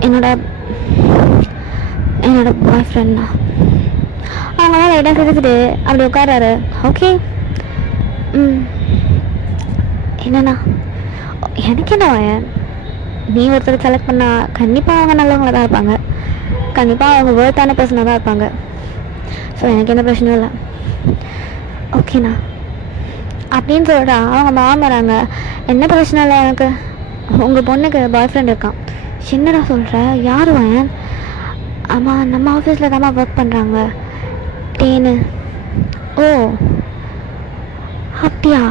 என்னோட பாய் ஃப்ரெண்ட்ண்ணா. அவங்களாம் லைட்டாக சிரிச்சுட்டு அப்படி உட்காராரு. ஓகே என்னண்ணா? எனக்கு என்ன வயன், நீ ஒருத்தர் செலக்ட் பண்ணால் கண்டிப்பாக அவங்க நல்லவங்களாக தான் இருப்பாங்க. கண்டிப்பாக அவங்க வேர்த்தான பர்சனாக தான் இருப்பாங்க. ஸோ எனக்கு எந்த பிரச்சனையும் இல்லை. ஓகேண்ணா அப்படின்னு சொல்கிறா. அவங்க மாம் வராங்க. என்ன பிரச்சனை இல்லை எனக்கு, உங்கள் பொண்ணுக்கு பாய் ஃப்ரெண்ட் இருக்கான். என்னடா சொல்கிற? யார் வயன்? ஆமாம் நம்ம ஆஃபீஸில் தாம்மா ஒர்க் பண்ணுறாங்க டேனு. ஓ அப்படியா?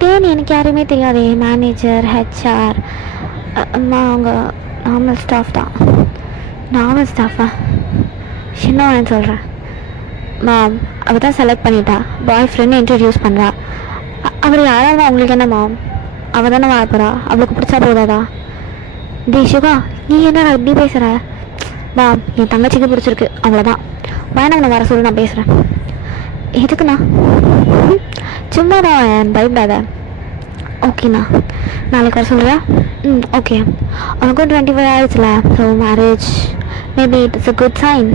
டேன் எனக்கு யாருமே தெரியாதே. மேனேஜர், ஹெச்ஆர், அம்மா அவங்க நார்மல் ஸ்டாஃப் தான். நார்மல் ஸ்டாஃபா? சின்னவன் சொல்கிறேன். மாம் அவள் தான் செலக்ட் பண்ணிட்டா. பாய் ஃப்ரெண்ட் இன்ட்ரடியூஸ் பண்ணுறா. அவர் யாராவது அவங்களுக்கு என்ன மாம்? அவள் தானே வாழ போகிறா. அவளுக்கு பிடிச்சா போதாதா? டே சிவா நீ என்ன இப்படி பேசுகிற? மாம் என் தங்கச்சிக்கு பிடிச்சிருக்கு அவ்வளோதான். வேணா அவனை வர சொல்லி நான் பேசுகிறேன். எதுக்குண்ணா? சும்மா தான் பயப்படாத. ஓகேண்ணா நாளைக்கு வர சொல்கிறியா? ஓகே. உனக்கும் 25 ஆயிடுச்சுல. So marriage maybe it's a good sign.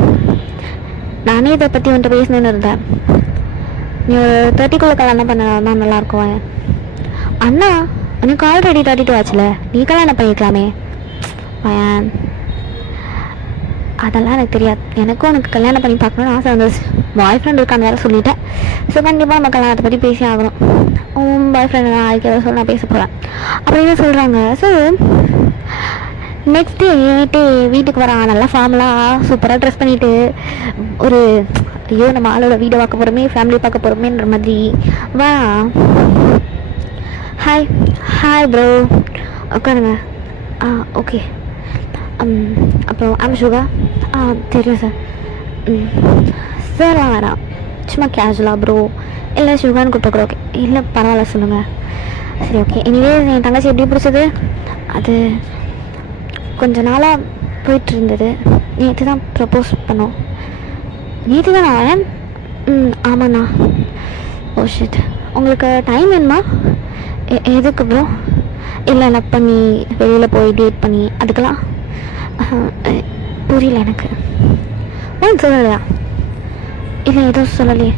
நானே இதை பற்றி வந்துட்டு பேசணுன்னு இருந்தேன். நீ ஒரு 30க்குள்ளே கல்யாணம் பண்ணா நல்லாயிருக்கும். அண்ணா உனக்கு ஆல்ரெடி 32 ஆச்சுல, நீ கல்யாணம் பண்ணிக்கலாமே. வயன் அதெல்லாம் எனக்கு தெரியாது. எனக்கும் உனக்கு கல்யாணம் பண்ணி பார்க்கணுன்னு ஆசை வந்துச்சு. பாய் ஃப்ரெண்ட் இருக்கான்னு வேறு சொல்லிட்டேன். ஸோ கண்டிப்பாக நம்ம கல்யாணத்தை பற்றி பேசி ஆகணும். பாய் ஃப்ரெண்டு நான் அதுக்கு எதாவது சொல்ல நான் பேச போகிறேன் அப்படின்னு சொல்கிறாங்க. ஸோ நெக்ஸ்ட் டே வீட்டுக்கு வரான். நல்லா ஃபார்மலாக சூப்பராக ட்ரெஸ் பண்ணிவிட்டு ஒரு ஐயோ நம்ம ஆளோட வீடை பார்க்க போகிறோமே, ஃபேமிலி பார்க்க போகிறோமேன்ற மாதிரி வா. ஹாய் ஹாய் ப்ரோ உட்காருங்க. ஓகே. அப்புறம் சுகா தெரியும் சார். சார்லாம் வேணாம், சும்மா கேஷுவலாக ப்ரோ இல்லை சுகான்னு கூப்பிட்ட கூட ஓகே. இல்லை பரவாயில்ல சொல்லுங்கள். சரி ஓகே. எனிவே என் தங்கச்சி எப்படி பிடிச்சது, அது கொஞ்ச நாளாக போயிட்டு இருந்தது. நேற்று தான் ப்ரப்போஸ் பண்ணோம். நேற்று தான் நான் ஆமாண்ணா. Oh shit. உங்களுக்கு டைம் வேணுமா? எதுக்கு ப்ரோ? இல்லை லவ் பண்ணி வெளியில் போய் டேட் பண்ணி அதுக்கெல்லாம் புரியல எனக்கு. ஒன்றும் சொல்லலையா? இல்லை எதுவும் சொல்லலையே.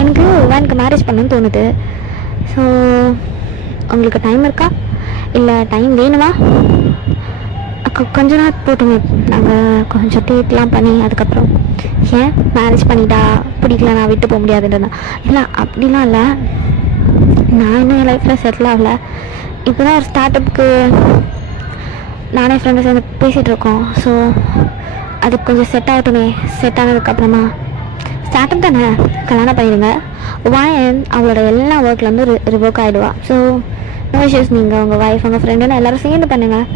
எனக்கு எனக்கு மேரேஜ் பண்ணணும்னு தோணுது. ஸோ உங்களுக்கு டைம் இருக்கா இல்லை டைம் வேணுமா? கொஞ்ச நாள் போட்டுங்க. நாங்கள் கொஞ்சம் டேட்லாம் பண்ணி அதுக்கப்புறம் ஏன் மேரேஜ் பண்ணிட்டா பிடிக்கல நான் விட்டு போக முடியாதுன்றதா? இல்லை அப்படிலாம் இல்லை. நான் இன்னும் என் லைஃப்பில் செட்டில் ஆகலை. இப்போ தான் ஒரு ஸ்டார்ட் அப்புக்கு நானே ஃப்ரெண்டு சேர்ந்து பேசிகிட்டு இருக்கோம். ஸோ அதுக்கு கொஞ்சம் செட் ஆகட்டுமே. செட் ஆனதுக்கப்புறமா ஸ்டார்ட் அப் தானே கல்யாணம் பண்ணிடுங்க. வாயன் அவளோட எல்லா ஒர்க்லேருந்து ரிவோக் ஆகிடுவா. So no issues. நீங்கள் உங்கள் ஒய்ஃப் உங்கள் ஃப்ரெண்டுன்னு எல்லோரும் சேர்ந்து பண்ணுங்கள்.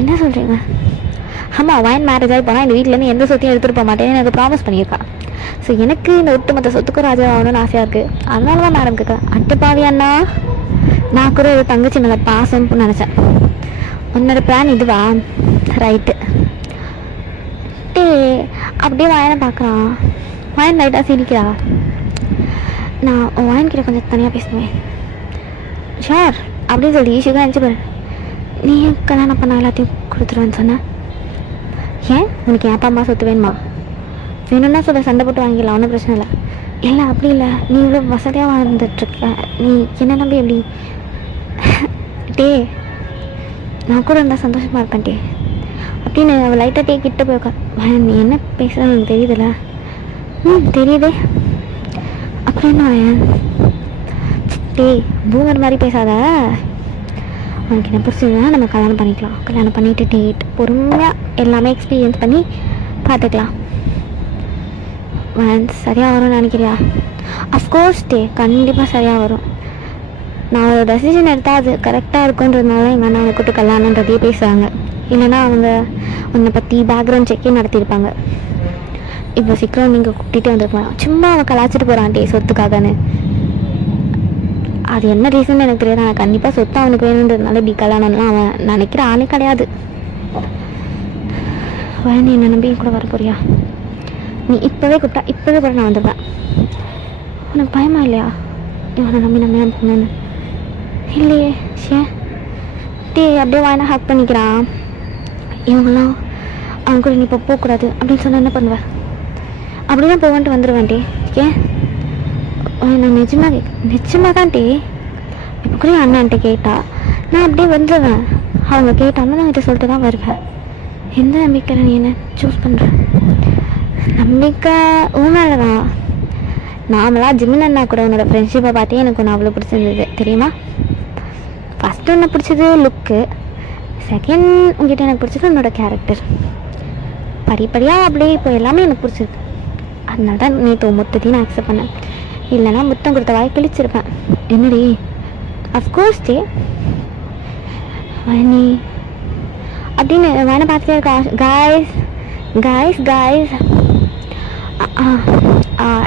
என்ன சொல்கிறீங்க? ஆமாம், வாயன் மேரேஜ் ஆகி போனால் இந்த வீட்டிலேருந்து எந்த சொத்தையும் எடுத்துகிட்டு போக மாட்டேன்னு எனக்கு ப்ராமிஸ் பண்ணியிருக்கா. ஸோ எனக்கு இந்த ஒட்டுமொத்த சொத்துக்கும் ராஜா ஆகணும்னு ஆசையாக இருக்குது. அதனால தான் மேடம் கேட்குறேன். அட்டுப்பாவி அண்ணா, நான் கூட ஒரு தங்கச்சி மேலே பாசம்னு நினச்சேன். உன்னோட பிளான் இதுவா? ரைட்டு. டே அப்படியே வாயனை பார்க்குறான். வாயன் லைட்டாக சிரிக்கிறா. நான் வாயன்கிட்ட கொஞ்சம் தனியாக பேசுவேன். ஷார் அப்படின்னு சொல்லி சுகா நினச்சி நீ கல்யாணம் பண்ண எல்லாத்தையும் கொடுத்துருவேன்னு சொன்னேன். ஏன் உனக்கு என் அப்பா அம்மா சொத்து வேணுமா? வேணும்னா சொல்ல, சண்டை போட்டு வாங்கிடலாம், ஒன்றும் பிரச்சனை இல்லை. இல்லை அப்படி இல்லை, நீ இவ்வளோ வசதியாக வாழ்ந்துட்டுருக்க, நீ என்ன நம்பி எப்படி? டே நான் கூட இருந்தால் சந்தோஷமாக இருப்பேன் டே அப்படின்னு அவள் லைட்டாக டே கிட்ட போய் உட்கார். நீ என்ன பேசுகிற எனக்கு தெரியுதுல்ல? தெரியுதே. அப்புறம் என்ன டே பூமர் மாதிரி பேசாத. உனக்கு என்ன பிடிச்சதுன்னா நம்ம கல்யாணம் பண்ணிக்கலாம். கல்யாணம் பண்ணிவிட்டு டேட் பொறுமையாக எல்லாமே எக்ஸ்பீரியன்ஸ் பண்ணி பார்த்துக்கலாம். சரியாக வரும்னு நினைக்கிறியா? அஃப்கோர்ஸ் டே கண்டிப்பாக சரியாக வரும். நான் ஒரு டெசிஷன் எடுத்தால் அது கரெக்டாக இருக்குன்றதுனால எங்கள் அண்ணா அவனை கூட்டு கல்யாணன்றதையே பேசுகிறாங்க. இல்லைனா அவங்க உன்னை பற்றி பேக்ரவுண்ட் செக்கே நடத்தியிருப்பாங்க. இப்போ சீக்கிரம் நீங்கள் கூட்டிகிட்டே வந்துருக்கலாம். சும்மா அவன் கலாச்சிட்டு போகிறான் டே சொத்துக்காகன்னு. அது என்ன ரீசன் எனக்கு தெரியாது. நான் கண்டிப்பாக சொத்து அவனுக்கு வேணுன்றதுனால இப்படி கல்யாணம்லாம் அவன் நினைக்கிற ஆளே கிடையாது. நீ என்ன நம்பி கூட வர போறியா? நீ இப்போவே கூப்பிட்டா இப்போவே கூட நான் வந்துடுவேன். உனக்கு பயமா இல்லையா இவனை நம்பி நம்ம ஏன் போகணுன்னு? இல்லையே. ஷே டே அப்படியே வாயினா ஹேக் பண்ணிக்கிறான். இவங்கெல்லாம் அவன் கூட நீ இப்போ போகக்கூடாது அப்படின்னு சொன்னால் என்ன பண்ணுவேன்? அப்படி தான் போவேன்ட்டு வந்துடுவேன் டே. ஏன் நான் நிஜமாக தான் டே. இப்போ கூட என் அண்ணன்ட்ட கேட்டா நான் அப்படியே வந்துடுவேன். அவங்க கேட்டாலும் நான் கிட்ட சொல்லிட்டு தான் வருவேன். எந்த நம்பிக்கையில் நீ என்ன சூஸ் பண்ணுற? நம்பிக்கை உண்மையில தான். நார்மலாக ஜிமின் அண்ணா கூட உன்னோட ஃப்ரெண்ட்ஷிப்பை பார்த்தே எனக்கு ஒன்று அவ்வளோ பிடிச்சிருந்தது தெரியுமா? ஃபஸ்ட்டு ஒன்று பிடிச்சது லுக்கு, செகண்ட் உங்ககிட்ட எனக்கு பிடிச்சது உன்னோட கேரக்டர். படிப்படியாக அப்படியே இப்போ எல்லாமே எனக்கு பிடிச்சிருக்கு. அதனால தான் நேற்று மொத்தத்தையும் நான் அக்செப்ட் பண்ணேன். இல்லைனா முத்தம் கொடுத்த வாய் கிழிச்சிருப்பேன். என்னடி? அஃப்கோர்ஸ் டே நீ அப்படின்னு வேணை பார்த்துட்டே இருக்கா. காய்ஸ் காய்ஸ் காய்ஸ்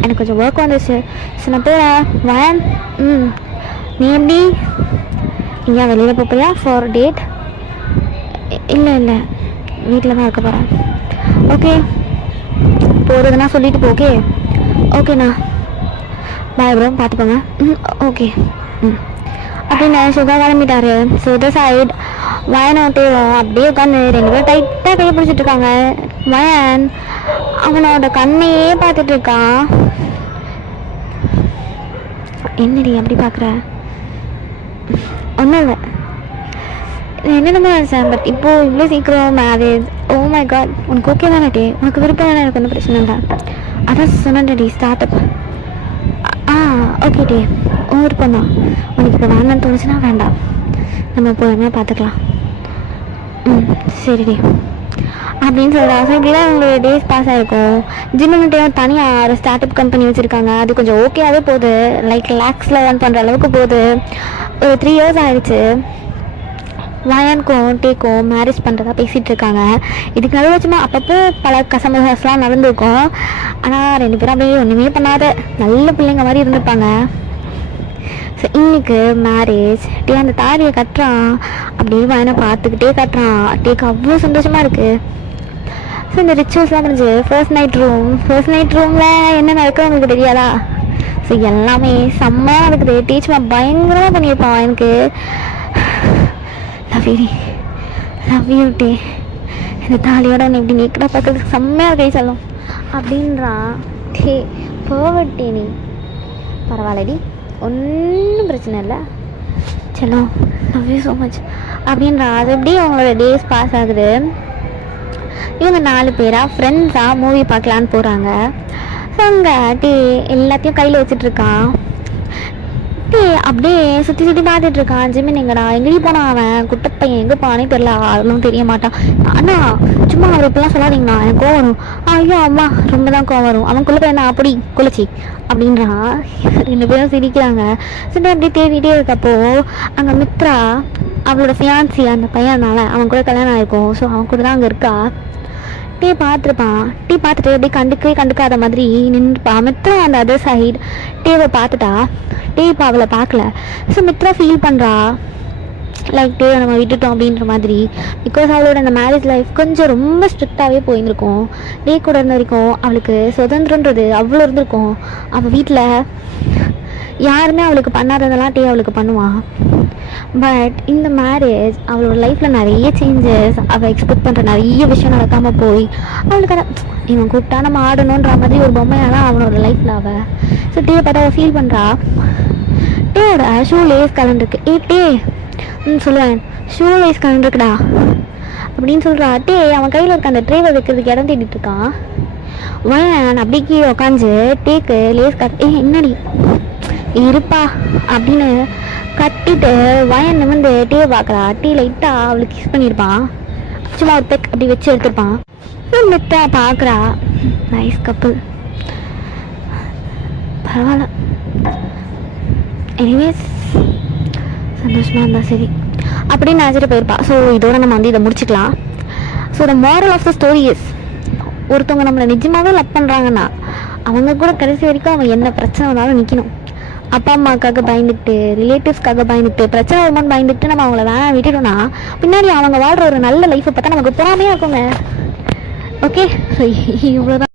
எனக்கு கொஞ்சம் ஒர்க் வந்துச்சு. ஸோ நான் போகிறேன். வயன் நீ எப்படி இங்கே வெளியில் போறியா ஃபார் டேட்? இல்லை இல்லை வீட்டில் தான் இருக்க போகிறேன். ஓகே போகிறதுனா சொல்லிட்டு போ. ஓகே ஓகேண்ணா பாய் ப்ரோ பார்த்துக்கோங்க. ஓகே அப்படின்னு சுகா கிளம்பிட்டாரு. ஸோ த சைட் வயனாட்டே அப்படியே உட்காந்து 2 பேரும் டைட்டாக கையை பிடிச்சிட்டு இருக்காங்க. வயன் அவனோட கண்ணையே பார்த்துட்டு இருக்கான். என்னடி அப்படி பார்க்குற? ஒன்றும் இல்லை, என்னென்னமோ நினச்சேன். பட் இப்போது இவ்வளோ சீக்கிரம் மேரேஜ்? Oh my God. உனக்கு ஓகே தானே டே? உனக்கு விருப்பம் தானே? எனக்கு ஒன்றும் பிரச்சனை இல்லை. அதான் சொன்னேன்டி ஸ்டார்ட் அப். ஓகே டே உன் விருப்பம் தான். உனக்கு இப்போ வேண்டாம்னு தோணுச்சுன்னா வேண்டாம், நம்ம பொறுமையாக பார்த்துக்கலாம். சரி டே அப்படின்னு சொல்கிறா. ஸோ இப்படிலாம் உங்களோட டேஸ் பாஸ் ஆகிருக்கும். ஜிம்முகிட்டையும் தனியாக ஒரு ஸ்டார்ட் அப் கம்பெனி வச்சுருக்காங்க. அது கொஞ்சம் ஓகேவாகவே போகுது. லைக் லேக்ஸில் ஏர்ன் பண்ணுற அளவுக்கு போகுது. ஒரு 3 years ஆகிடுச்சு. வயனுக்கும் டேக்கும் மேரேஜ் பண்ணுறதா பேசிகிட்டு இருக்காங்க. இதுக்கு நடுவில் சும்மா அப்பப்போ பல கசமுசாஸ்லாம் நடந்திருக்கும். ஆனால் 2 பேரும் அப்படியே ஒன்றுமே பண்ணாத நல்ல பிள்ளைங்க மாதிரி இருந்திருப்பாங்க. ஸோ இன்னைக்கு மேரேஜ். டே அந்த தாலியை கட்டுறான், அப்படியே வயனை பார்த்துக்கிட்டே கட்டுறான். டேக்கு அவ்வளோ சந்தோஷமாக இருக்குது. ஸோ இந்த ரிச்சுவல்ஸ்லாம் முடிஞ்சு ஃபர்ஸ்ட் நைட் ரூமில் என்ன நடக்குது உங்களுக்கு தெரியாதா? ஸோ எல்லாமே செம்மையாக இருக்குது. டீச்சர் பயங்கரமாக பண்ணியிருப்பான். எனக்கு லவ் யூ டே, இந்த தாலியோட ஒன்று இப்படி நீக்கடாக பார்க்கறதுக்கு செம்மையாக கை சொல்லும் அப்படின்றான். டே போவட்டே நீ பரவாயில்லடி, ஒன்றும் பிரச்சனை இல்லை, சலோ லவ் யூ ஸோ மச் அப்படின்றான். அது எப்படி அவங்களோட டேஸ் பாஸ் ஆகுது. இவங்க 4 பேராக ஃப்ரெண்ட்ஸாக மூவி பார்க்கலான்னு போகிறாங்க. ஸோ அங்கே டே எல்லாத்தையும் கையில் வச்சிட்ருக்கான். டே அப்படியே சுற்றி பார்த்துட்டு இருக்கான். ஜிமின் எங்கடா, எங்கடி போனான் அவன், குட்டப்பையன் எங்கே போனானே தெரியல, அதெல்லாம் தெரிய மாட்டான். அண்ணா சும்மா அவர் இப்பெல்லாம் சொல்லாதீங்கண்ணா, எனக்கு கோவம் வரும். ஐயோ அம்மா ரொம்ப தான் கோவம் வரும், அவன் குள்ள என்ன அப்படி குளிச்சி அப்படின்றான். 2 பேரும் சிரிக்கிறாங்க. சரி அப்படியே தேடிட்டே இருக்கப்போ அங்கே மித்ரா அவளோட ஃபியான்சி அந்த பையனால அவன் கூட கல்யாணம் ஆயிருக்கும். ஸோ அவன் கூட தான் அங்கே இருக்கா. டீ பார்த்துருப்பான். டீ பார்த்துட்டு அப்படியே கண்டுக்காத மாதிரி நின்றுப்பான். மித்ரா அந்த அதர் சைடு டேவை பார்த்துட்டா. டே இப்போ அவளை பார்க்கல. ஸோ மித்ரா ஃபீல் பண்ணுறா லைக் டே நம்ம விட்டுட்டோம் அப்படின்ற மாதிரி. பிகாஸ் அவளோட அந்த மேரேஜ் லைஃப் கொஞ்சம் ரொம்ப ஸ்ட்ரிக்டாகவே போயிருந்துருக்கும். டே கூட இருந்த வரைக்கும் அவளுக்கு சுதந்திரன்றது அவ்வளோ இருந்திருக்கும். அவள் வீட்டில் யாருமே அவளுக்கு பண்ணாததெல்லாம் டே அவளுக்கு பண்ணுவான். பட் இந்த மேரேஜ் அவளோட லைஃப்பில் நிறைய சேஞ்சஸ், அவள் எக்ஸ்பெக்ட் பண்ணுற நிறைய விஷயம் நடக்காமல் போய் அவளுக்கு அதை இவன் கூப்பிட்டா நம்ம ஆடணுன்ற மாதிரி ஒரு பொம்மையாலாம் அவனோட லைஃப்பில் அவள். ஸோ டே பார்த்தா அவள் ஃபீல் பண்ணுறா. டேயோட ஷூ லேஸ் கலந்துருக்கு. டே சொல்லுவேன் ஷூ லேஸ் கலந்துருக்குடா அப்படின்னு சொல்கிறா. டே அவன் கையில் இருக்க அந்த ட்ரேவை வைக்கிறதுக்கு இடம் தேடிட்டு இருக்கான். வயன் அப்படி கீழே உட்காந்து டேக்கு லேஸ் என்னடி இருப்பா அப்படின்னு கட்டிட்டு வயன் நிமிந்து டே பார்க்குறா. டீ லைட்டாக அவளுக்கு கிஸ் பண்ணியிருப்பான். சும்மா ஒரு பெக் அப்படி வச்சு எடுத்துருப்பான். மித்தா பார்க்குறா. நைஸ் கப்புள், பரவாயில்ல, எனிவேஸ் சந்தோஷமாக இருந்தால் சரி அப்படின்னு நினச்சிட்டு போயிருப்பா. ஸோ இதோட நம்ம இதை முடிச்சுக்கலாம். So the moral of the story is, ஒருத்தவங்க நம்மளை நிஜமாகவே லவ் பண்ணுறாங்கன்னா அவங்க கூட கடைசி வரைக்கும் அவங்க என்ன பிரச்சனை வந்தாலும் நிற்கணும். அப்பா அம்மாவுக்காக பயந்துக்கிட்டு, ரிலேட்டிவ்ஸ்க்காக பயந்துக்கிட்டு, பிரச்சனை வருமானு பயந்துக்கிட்டு நம்ம அவங்கள வேணாம் விட்டுட்டோம்னா பின்னாடி அவங்க வாழ்கிற ஒரு நல்ல லைஃப்பை பார்த்தா நமக்கு பொறாமையாக இருக்குங்க. ஓகே, ஸோ இவ்வளோதான்.